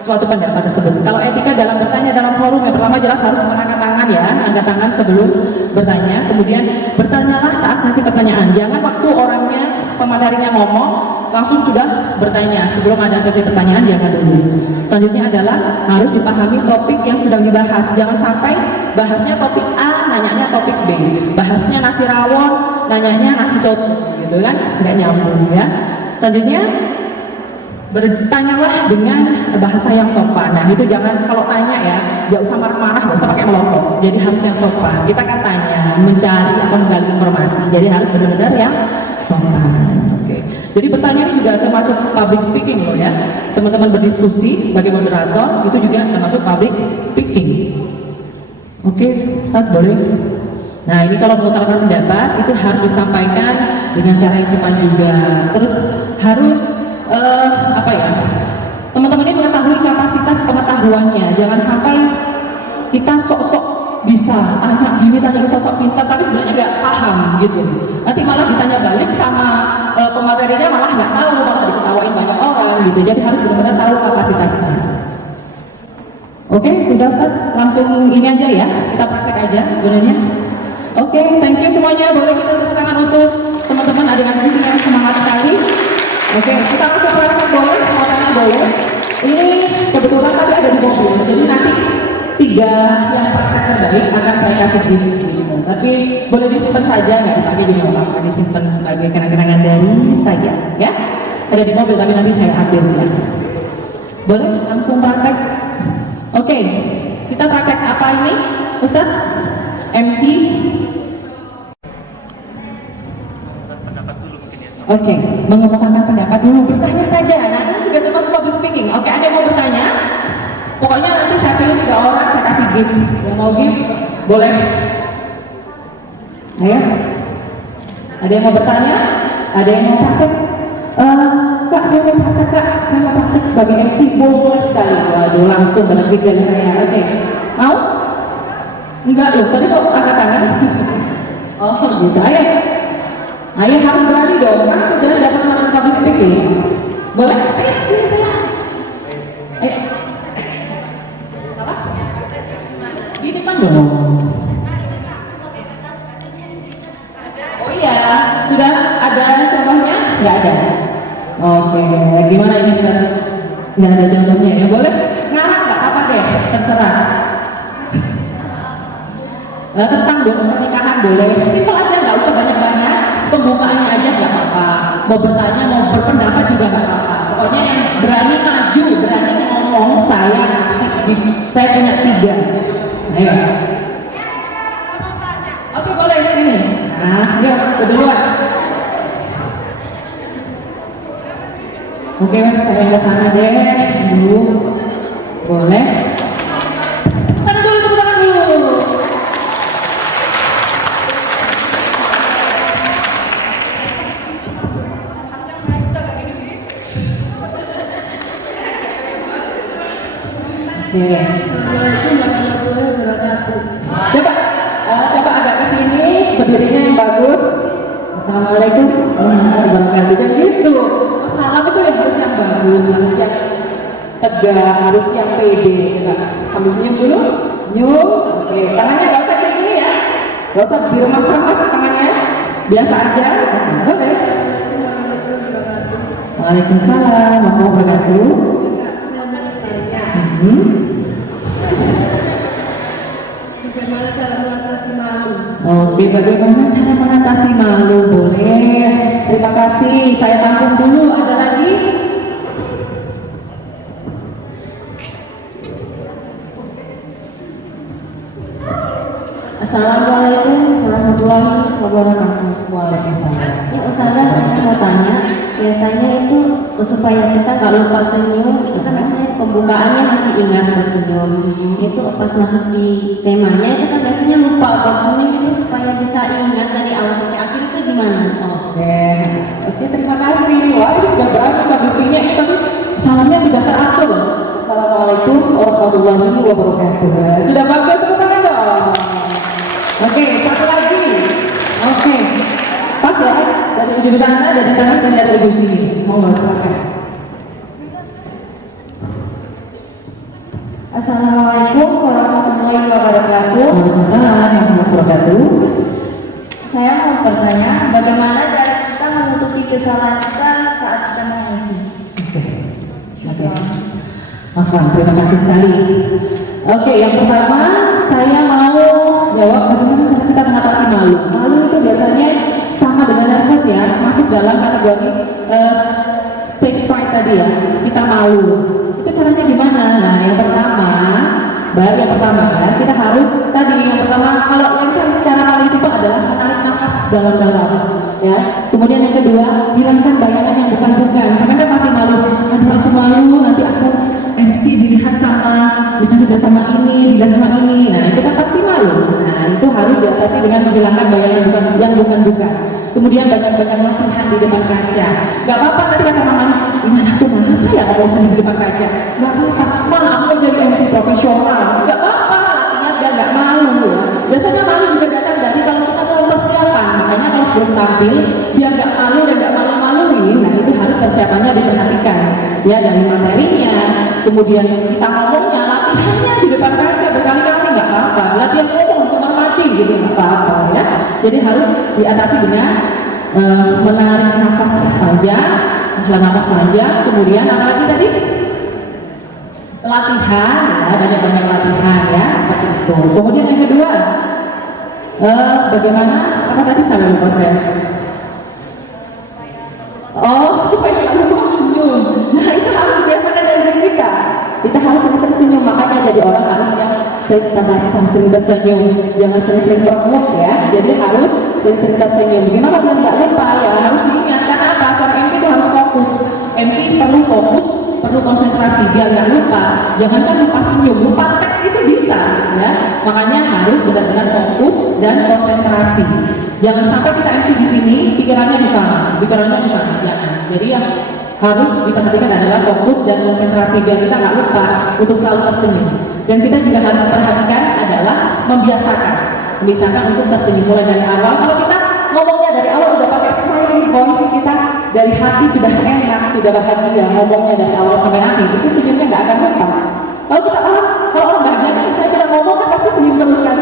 suatu pendapat tersebut. Kalau etika dalam bertanya dalam forum, yang pertama jelas harus mengangkat tangan ya, angkat tangan sebelum bertanya. Kemudian bertanyalah saat sesi pertanyaan. Jangan waktu orangnya, pematerinya ngomong, langsung sudah bertanya. Sebelum ada sesi pertanyaan, jangan dulu. Selanjutnya adalah harus dipahami topik yang sedang dibahas. Jangan sampai bahasnya topik A, nanyanya topik B. Bahasnya nasi rawon, nanyanya nasi soto, gitu kan? Nggak nyambung ya. Selanjutnya bertanyalah dengan bahasa yang sopan. Nah itu jangan kalau tanya ya, nggak usah marah-marah, nggak usah pakai melotot. Jadi harus yang sopan. Kita kan tanya, mencari atau menggali informasi. Jadi harus benar-benar yang sopan. Oke. Jadi pertanyaan ini juga termasuk public speaking loh ya. Teman-teman berdiskusi sebagai moderator itu juga termasuk public speaking. Oke, Ustaz boleh. Nah ini kalau mengutarakan pendapat itu harus disampaikan dengan cara yang sopan juga. Terus harus apa ya, teman-teman ini mengetahui kapasitas pengetahuannya. Jangan sampai kita sok-sok bisa tanya gini, tanya sosok pintar tapi sebenarnya nggak paham gitu. Nanti malah ditanya balik sama pematerinya malah nggak tahu, malah diketawain banyak orang gitu. Jadi harus benar-benar tahu kapasitasnya. Oke, sudah Ustaz, langsung ini aja ya, kita praktek aja sebenarnya. Oke, thank you semuanya. Boleh kita tepuk tangan untuk teman-teman adik-adik yang semangat sekali. Oke, kita langsung praktek, boleh, mau tanya boleh. Ini kebetulan tadi ada di mobil, jadi nanti 3 yang praktek terbaik akan saya kasih gift. Tapi boleh disimpan saja, nggak dipakai juga nggak apa-apa, disimpan sebagai kenang-kenangan dari saya, ya. Ada di mobil, tapi nanti saya ambil ya. Boleh langsung praktek. Oke, kita praktek apa ini, Ustaz? MC. Oke, mengemukakan pendapat dulu, bertanya saja. Nah ini juga termasuk public speaking. Oke, ada yang mau bertanya? Pokoknya nanti saya pilih 3 orang, saya kasih gift. Yang mau gift, boleh. Ayo. Ada yang mau bertanya? Ada yang mau praktek? Kak, saya mau praktek, Kak. Saya mau praktek sebagai MC, boleh sekali. Waduh, langsung balik dari saya. Oke, mau? Enggak loh, tadi kok angkat tangan? Oh gitu, ayo. Ayo harus berani dong, kan sudah dapat nama public speaking. Boleh? Ayo. Di depan dong. Oh iya, sudah ada contohnya? Nggak ada. Oke, gimana ini Ustaz? Nggak ada contohnya ya, boleh ngarang nggak apa deh, terserah. Tentang pernikahan boleh, simpel aja, nggak usah banyak-banyak. Pembukaannya aja nggak apa-apa. Mau bertanya, mau berpendapat juga nggak apa-apa. Pokoknya yang berani maju, berani ngomong, saya asik, saya punya 3. Ayo. Oke, boleh di sini. Nah, yuk kedua. Oke, saya ke sana deh. Dulu. Boleh. Tepuk tangan dulu. Oke. Coba agak ke sini, berdirinya yang bagus. Assalamualaikum warahmatullahi wabarakatuh. Dan gitu. Salam itu yang harus yang bagus, harus yang tegak, harus yang pede. Coba sambil senyum dulu. Senyum. Oke, tangannya nggak usah gini ya. Nggak usah diremas-remas tangannya. Biasa aja. Boleh. Waalaikumsalam warahmatullahi wabarakatuh. Bagaimana cara mengatasi malu? Oke, bagaimana cara mengatasi malu? Boleh. Terima kasih. Saya tampung dulu. Ada lagi? Assalamualaikum warahmatullahi wabarakatuh. Waalaikumsalam. Ya Ustazah, saya mau tanya, biasanya itu supaya kita nggak lupa senyum, itu kan biasanya pembukaannya masih ingat buat senyum. Itu pas masuk di temanya itu kan biasanya lupa buat senyum, itu supaya bisa ingat dari awal sampai akhir itu gimana? Oke, terima kasih. Wah, ini sudah berani Mbak Gustinya. Tapi salamnya sudah teratur. Assalamualaikum warahmatullahi wabarakatuh. Sudah bagus, tepuk tangan dong. Oke, satu lagi. Oke, pas ya. Dari ujung sana, dari tengah, dan dari ujung sini. Mau silakan. Assalamualaikum warahmatullahi wabarakatuh. Waalaikumsalam warahmatullahi wabarakatuh. Saya mau bertanya, bagaimana cara kita menutupi kesalahan kita saat kita mengungsi? Oke. Afwan, terima kasih sekali. Oke, yang pertama saya mau jawab bagaimana cara kita mengatasi malu. Malu itu biasanya sama dengan nervous ya, masuk dalam kategori stage fright tadi ya. Kita malu. Itu caranya gimana? Nah, yang pertama, kita harus tadi yang pertama kalau yang cara paling simpel adalah menarik nafas dalam-dalam ya. Kemudian yang kedua, hilangkan bayangan yang bukan-bukan. Sampai kan pasti malu. Aduh, aku malu nanti aku MC dilihat sama misalnya sudah sama ini, dilihat sama ini. Nah, itu kan pasti malu. Nah, itu harus diatasi dengan menghilangkan bayangan yang bukan-bukan. Kemudian banyak-banyak latihan di depan kaca. Gak apa-apa nanti kata mamanya, gimana aku kenapa ya kalau usah di depan kaca? Gak apa-apa, malah aku jadi MC profesional. Gak apa-apa, latihan biar gak malu ya. Biasanya malu juga datang dari kalau kita mau persiapan. Makanya kalau sebelum tampil, biar gak malu dan gak malu-maluin, nah itu harus persiapannya diperhatikan. Ya, dari materinya, kemudian kita ngomongnya, latihannya di depan kaca berkali-kali gak apa-apa. Latihan ngomong untuk mati gitu gak apa-apa ya. Jadi harus diatasi dengan menarik nafas panjang, nafas panjang, kemudian apa lagi tadi? Latihan, ya, banyak-banyak latihan ya, seperti itu. Kemudian yang kedua, bagaimana? Apa tadi saya lupa saya? Oh, supaya kita lupa senyum. Nah, itu harus biasakan dari diri kita. Kita harus sering senyum, makanya jadi orang harus yang sering tersenyum, jangan sering-sering bermuk ya. Jadi harus sering tersenyum. Gimana biar nggak lupa ya? Harus diingat karena apa? Seorang MC itu harus fokus. MC perlu fokus, perlu konsentrasi biar nggak lupa. Jangankan lupa senyum, lupa teks itu bisa ya. Makanya harus benar-benar fokus dan konsentrasi. Jangan sampai kita MC di sini pikirannya di sana, jangan. Jadi yang harus diperhatikan adalah fokus dan konsentrasi biar kita nggak lupa untuk selalu tersenyum. Dan kita juga harus perhatikan adalah membiasakan untuk tersenyum mulai dari awal. Kalau kita ngomongnya dari awal udah pakai smiling voice, kita dari hati sudah enak, sudah bahagia ngomongnya dari awal sampai akhir, itu senyumnya nggak akan lupa. Kalau orang bahagia, saya tidak ngomong kan pasti senyum terus kan.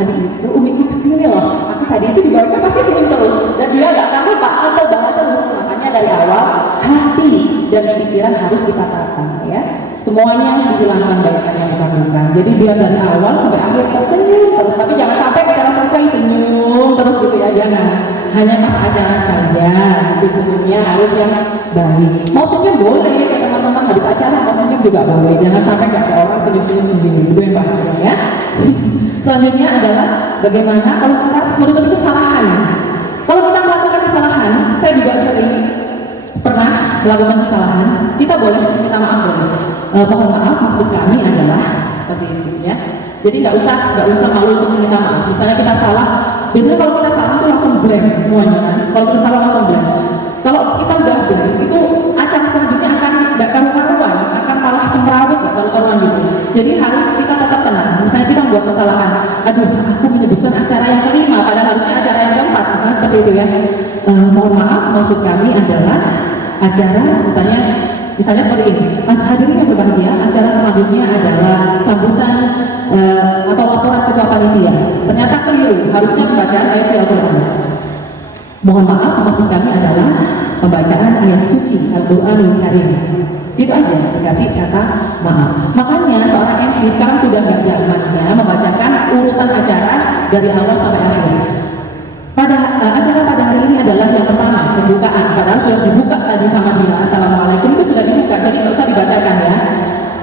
tadi itu umiku kesini loh, aku tadi itu dibawakan pasti senyum terus, dan dia nggak tahu Pak atau banget terus. Makanya dari awal hati dan pikiran harus ditatakan ya, semuanya dihilangkan baikkan yang dikandungkan. Jadi dia dari awal sampai akhir tersenyum terus, tapi jangan sampai acara selesai senyum terus gitu ya, jangan. Hanya pas acara saja, tapi senyumnya harus yang baik. Mau senyum boleh ya teman-teman, habis acara mau senyum juga boleh. Jangan sampai nggak ada orang senyum-senyum sendiri, itu yang bahaya ya. Selanjutnya adalah bagaimana kalau kita menutupi kesalahan. Kalau kita melakukan kesalahan, saya juga sering pernah melakukan kesalahan. Kita boleh minta maaf boleh. Mohon maaf, maksud kami adalah seperti itu ya. Jadi nggak usah malu untuk minta maaf. Misalnya kita salah, biasanya kalau kita salah itu langsung blank semuanya kan. Kalau kita salah langsung blank. Kalau kita udah blank, itu acara selanjutnya akan nggak karu-karuan, akan malah semrawut nggak karu-karuan gitu. Jadi harus kita tetap tenang. Misalnya kita membuat kesalahan, aduh aku menyebutkan acara yang kelima, padahal harusnya acara yang keempat, misalnya seperti itu ya. Mohon maaf, maksud kami adalah acara misalnya seperti ini. Hadirin yang berbahagia, acara selanjutnya adalah sambutan atau laporan ketua panitia. Ternyata keliru, harusnya pembacaan ayat Al-Quran. Mohon maaf, maksud kami adalah pembacaan ayat suci Al-Quranul Karim. Itu aja, dikasih kata maaf. Makanya seorang MC sekarang sudah nggak zamannya membacakan urutan acara dari awal sampai akhir. Pada acara pada hari ini adalah yang pertama, pembukaan. Padahal sudah dibuka tadi sama Dina, Assalamualaikum, itu sudah dibuka, jadi nggak usah dibacakan ya.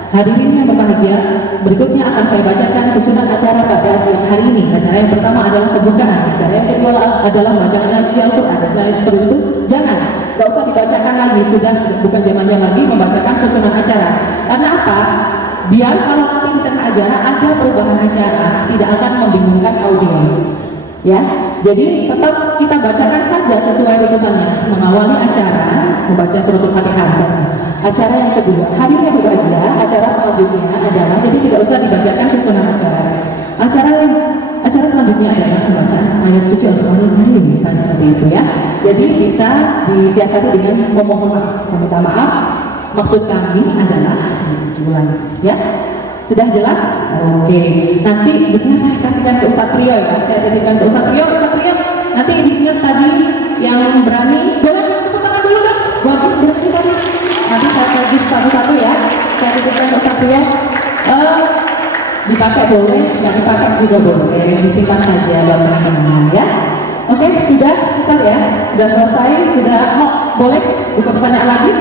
Hadirin yang berbahagia, berikutnya akan saya bacakan susunan acara pada siang hari ini. Acara yang pertama adalah pembukaan, acara yang kedua adalah bacaan Al-Quran. Selain seperti itu, jangan, nggak usah dibacakan lagi, sudah bukan zamannya lagi membacakan susunan acara. Karena apa? Biar kalau nanti di tengah acara ada perubahan acara, tidak akan membingungkan audiens. Ya, jadi tetap kita bacakan saja sesuai runutannya. Mengawali acara membaca surat Al-Fatihah. Acara yang kedua, hadirin yang berbahagia, acara selanjutnya adalah, jadi tidak usah dibacakan susunan acara. Acara selanjutnya adalah pembacaan ayat suci Al-Quranul Karim, misalnya seperti itu ya. Jadi bisa disiasati dengan memohon maaf, meminta maaf. Maksud kami adalah bulan, ya. Sudah jelas? Oke. Nanti biasanya saya kasihkan ke Ustaz Trio ya. Saya titipkan ke Ustaz Trio. Nanti diingat tadi yang berani, boleh tepuk tangan dulu dong. Buat berani tadi. Nanti saya kaji satu-satu ya. Saya titipkan ke Ustaz Trio. Dipakai boleh, nggak dipakai juga boleh. Disimpan saja buat teman-teman ya. Oke, sudah Ustaz ya. Sudah selesai. Sudah boleh buka pertanyaan lagi?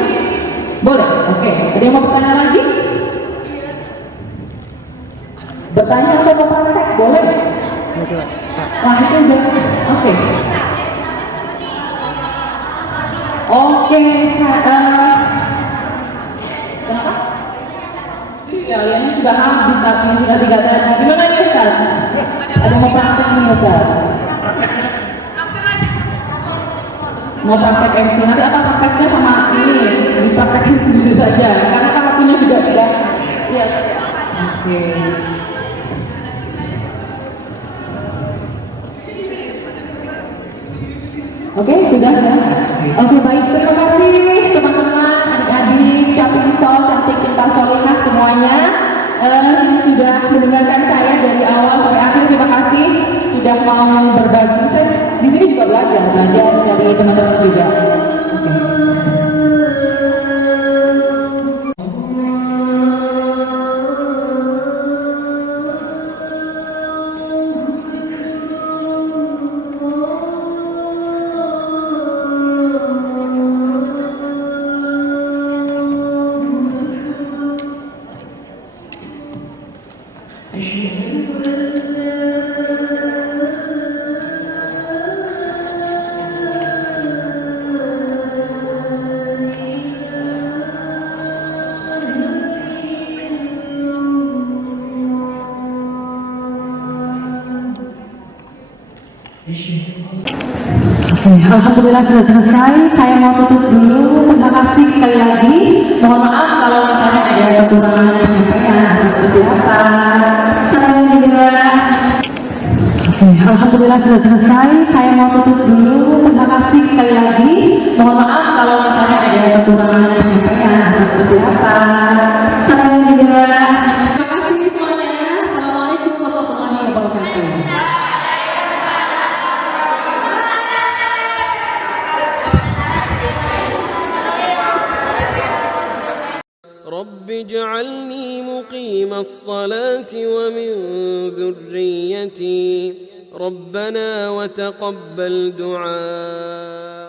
Boleh. Oke. Ada yang mau bertanya lagi? Bertanya atau mau praktek? Boleh? Wah itu udah, oke. Oke, kenapa? Iya, ini sudah habis tapi sudah 3 tadi. Gimana nih Ustaz? Ada mau praktek nih Ustaz? Mau praktek MC, nanti apa prakteknya sama ini? Dipraktekin sendiri saja, karena kan waktunya juga tidak. Iya. Oke. Oke, sudah ya. Oke, baik. Terima kasih teman-teman, adik-adik, caping sol, cantik, pintar, solihah semuanya yang sudah mendengarkan saya dari awal sampai akhir. Terima kasih sudah mau berbagi. Saya di sini juga belajar dari teman-teman juga. Oke. Alhamdulillah sudah selesai. Saya mau tutup dulu. Terima kasih sekali lagi. Mohon maaf kalau misalnya ada kekurangan penyampaian atau seperti apa. Saya juga. Alhamdulillah sudah selesai. Saya mau tutup dulu. Terima kasih sekali lagi. Mohon maaf kalau misalnya ada kekurangan penyampaian atau seperti apa. Saya juga. Terima kasih semuanya. Assalamualaikum warahmatullahi wabarakatuh. مقيم الصلاة ومن ذريتي ربنا وتقبل دعاء.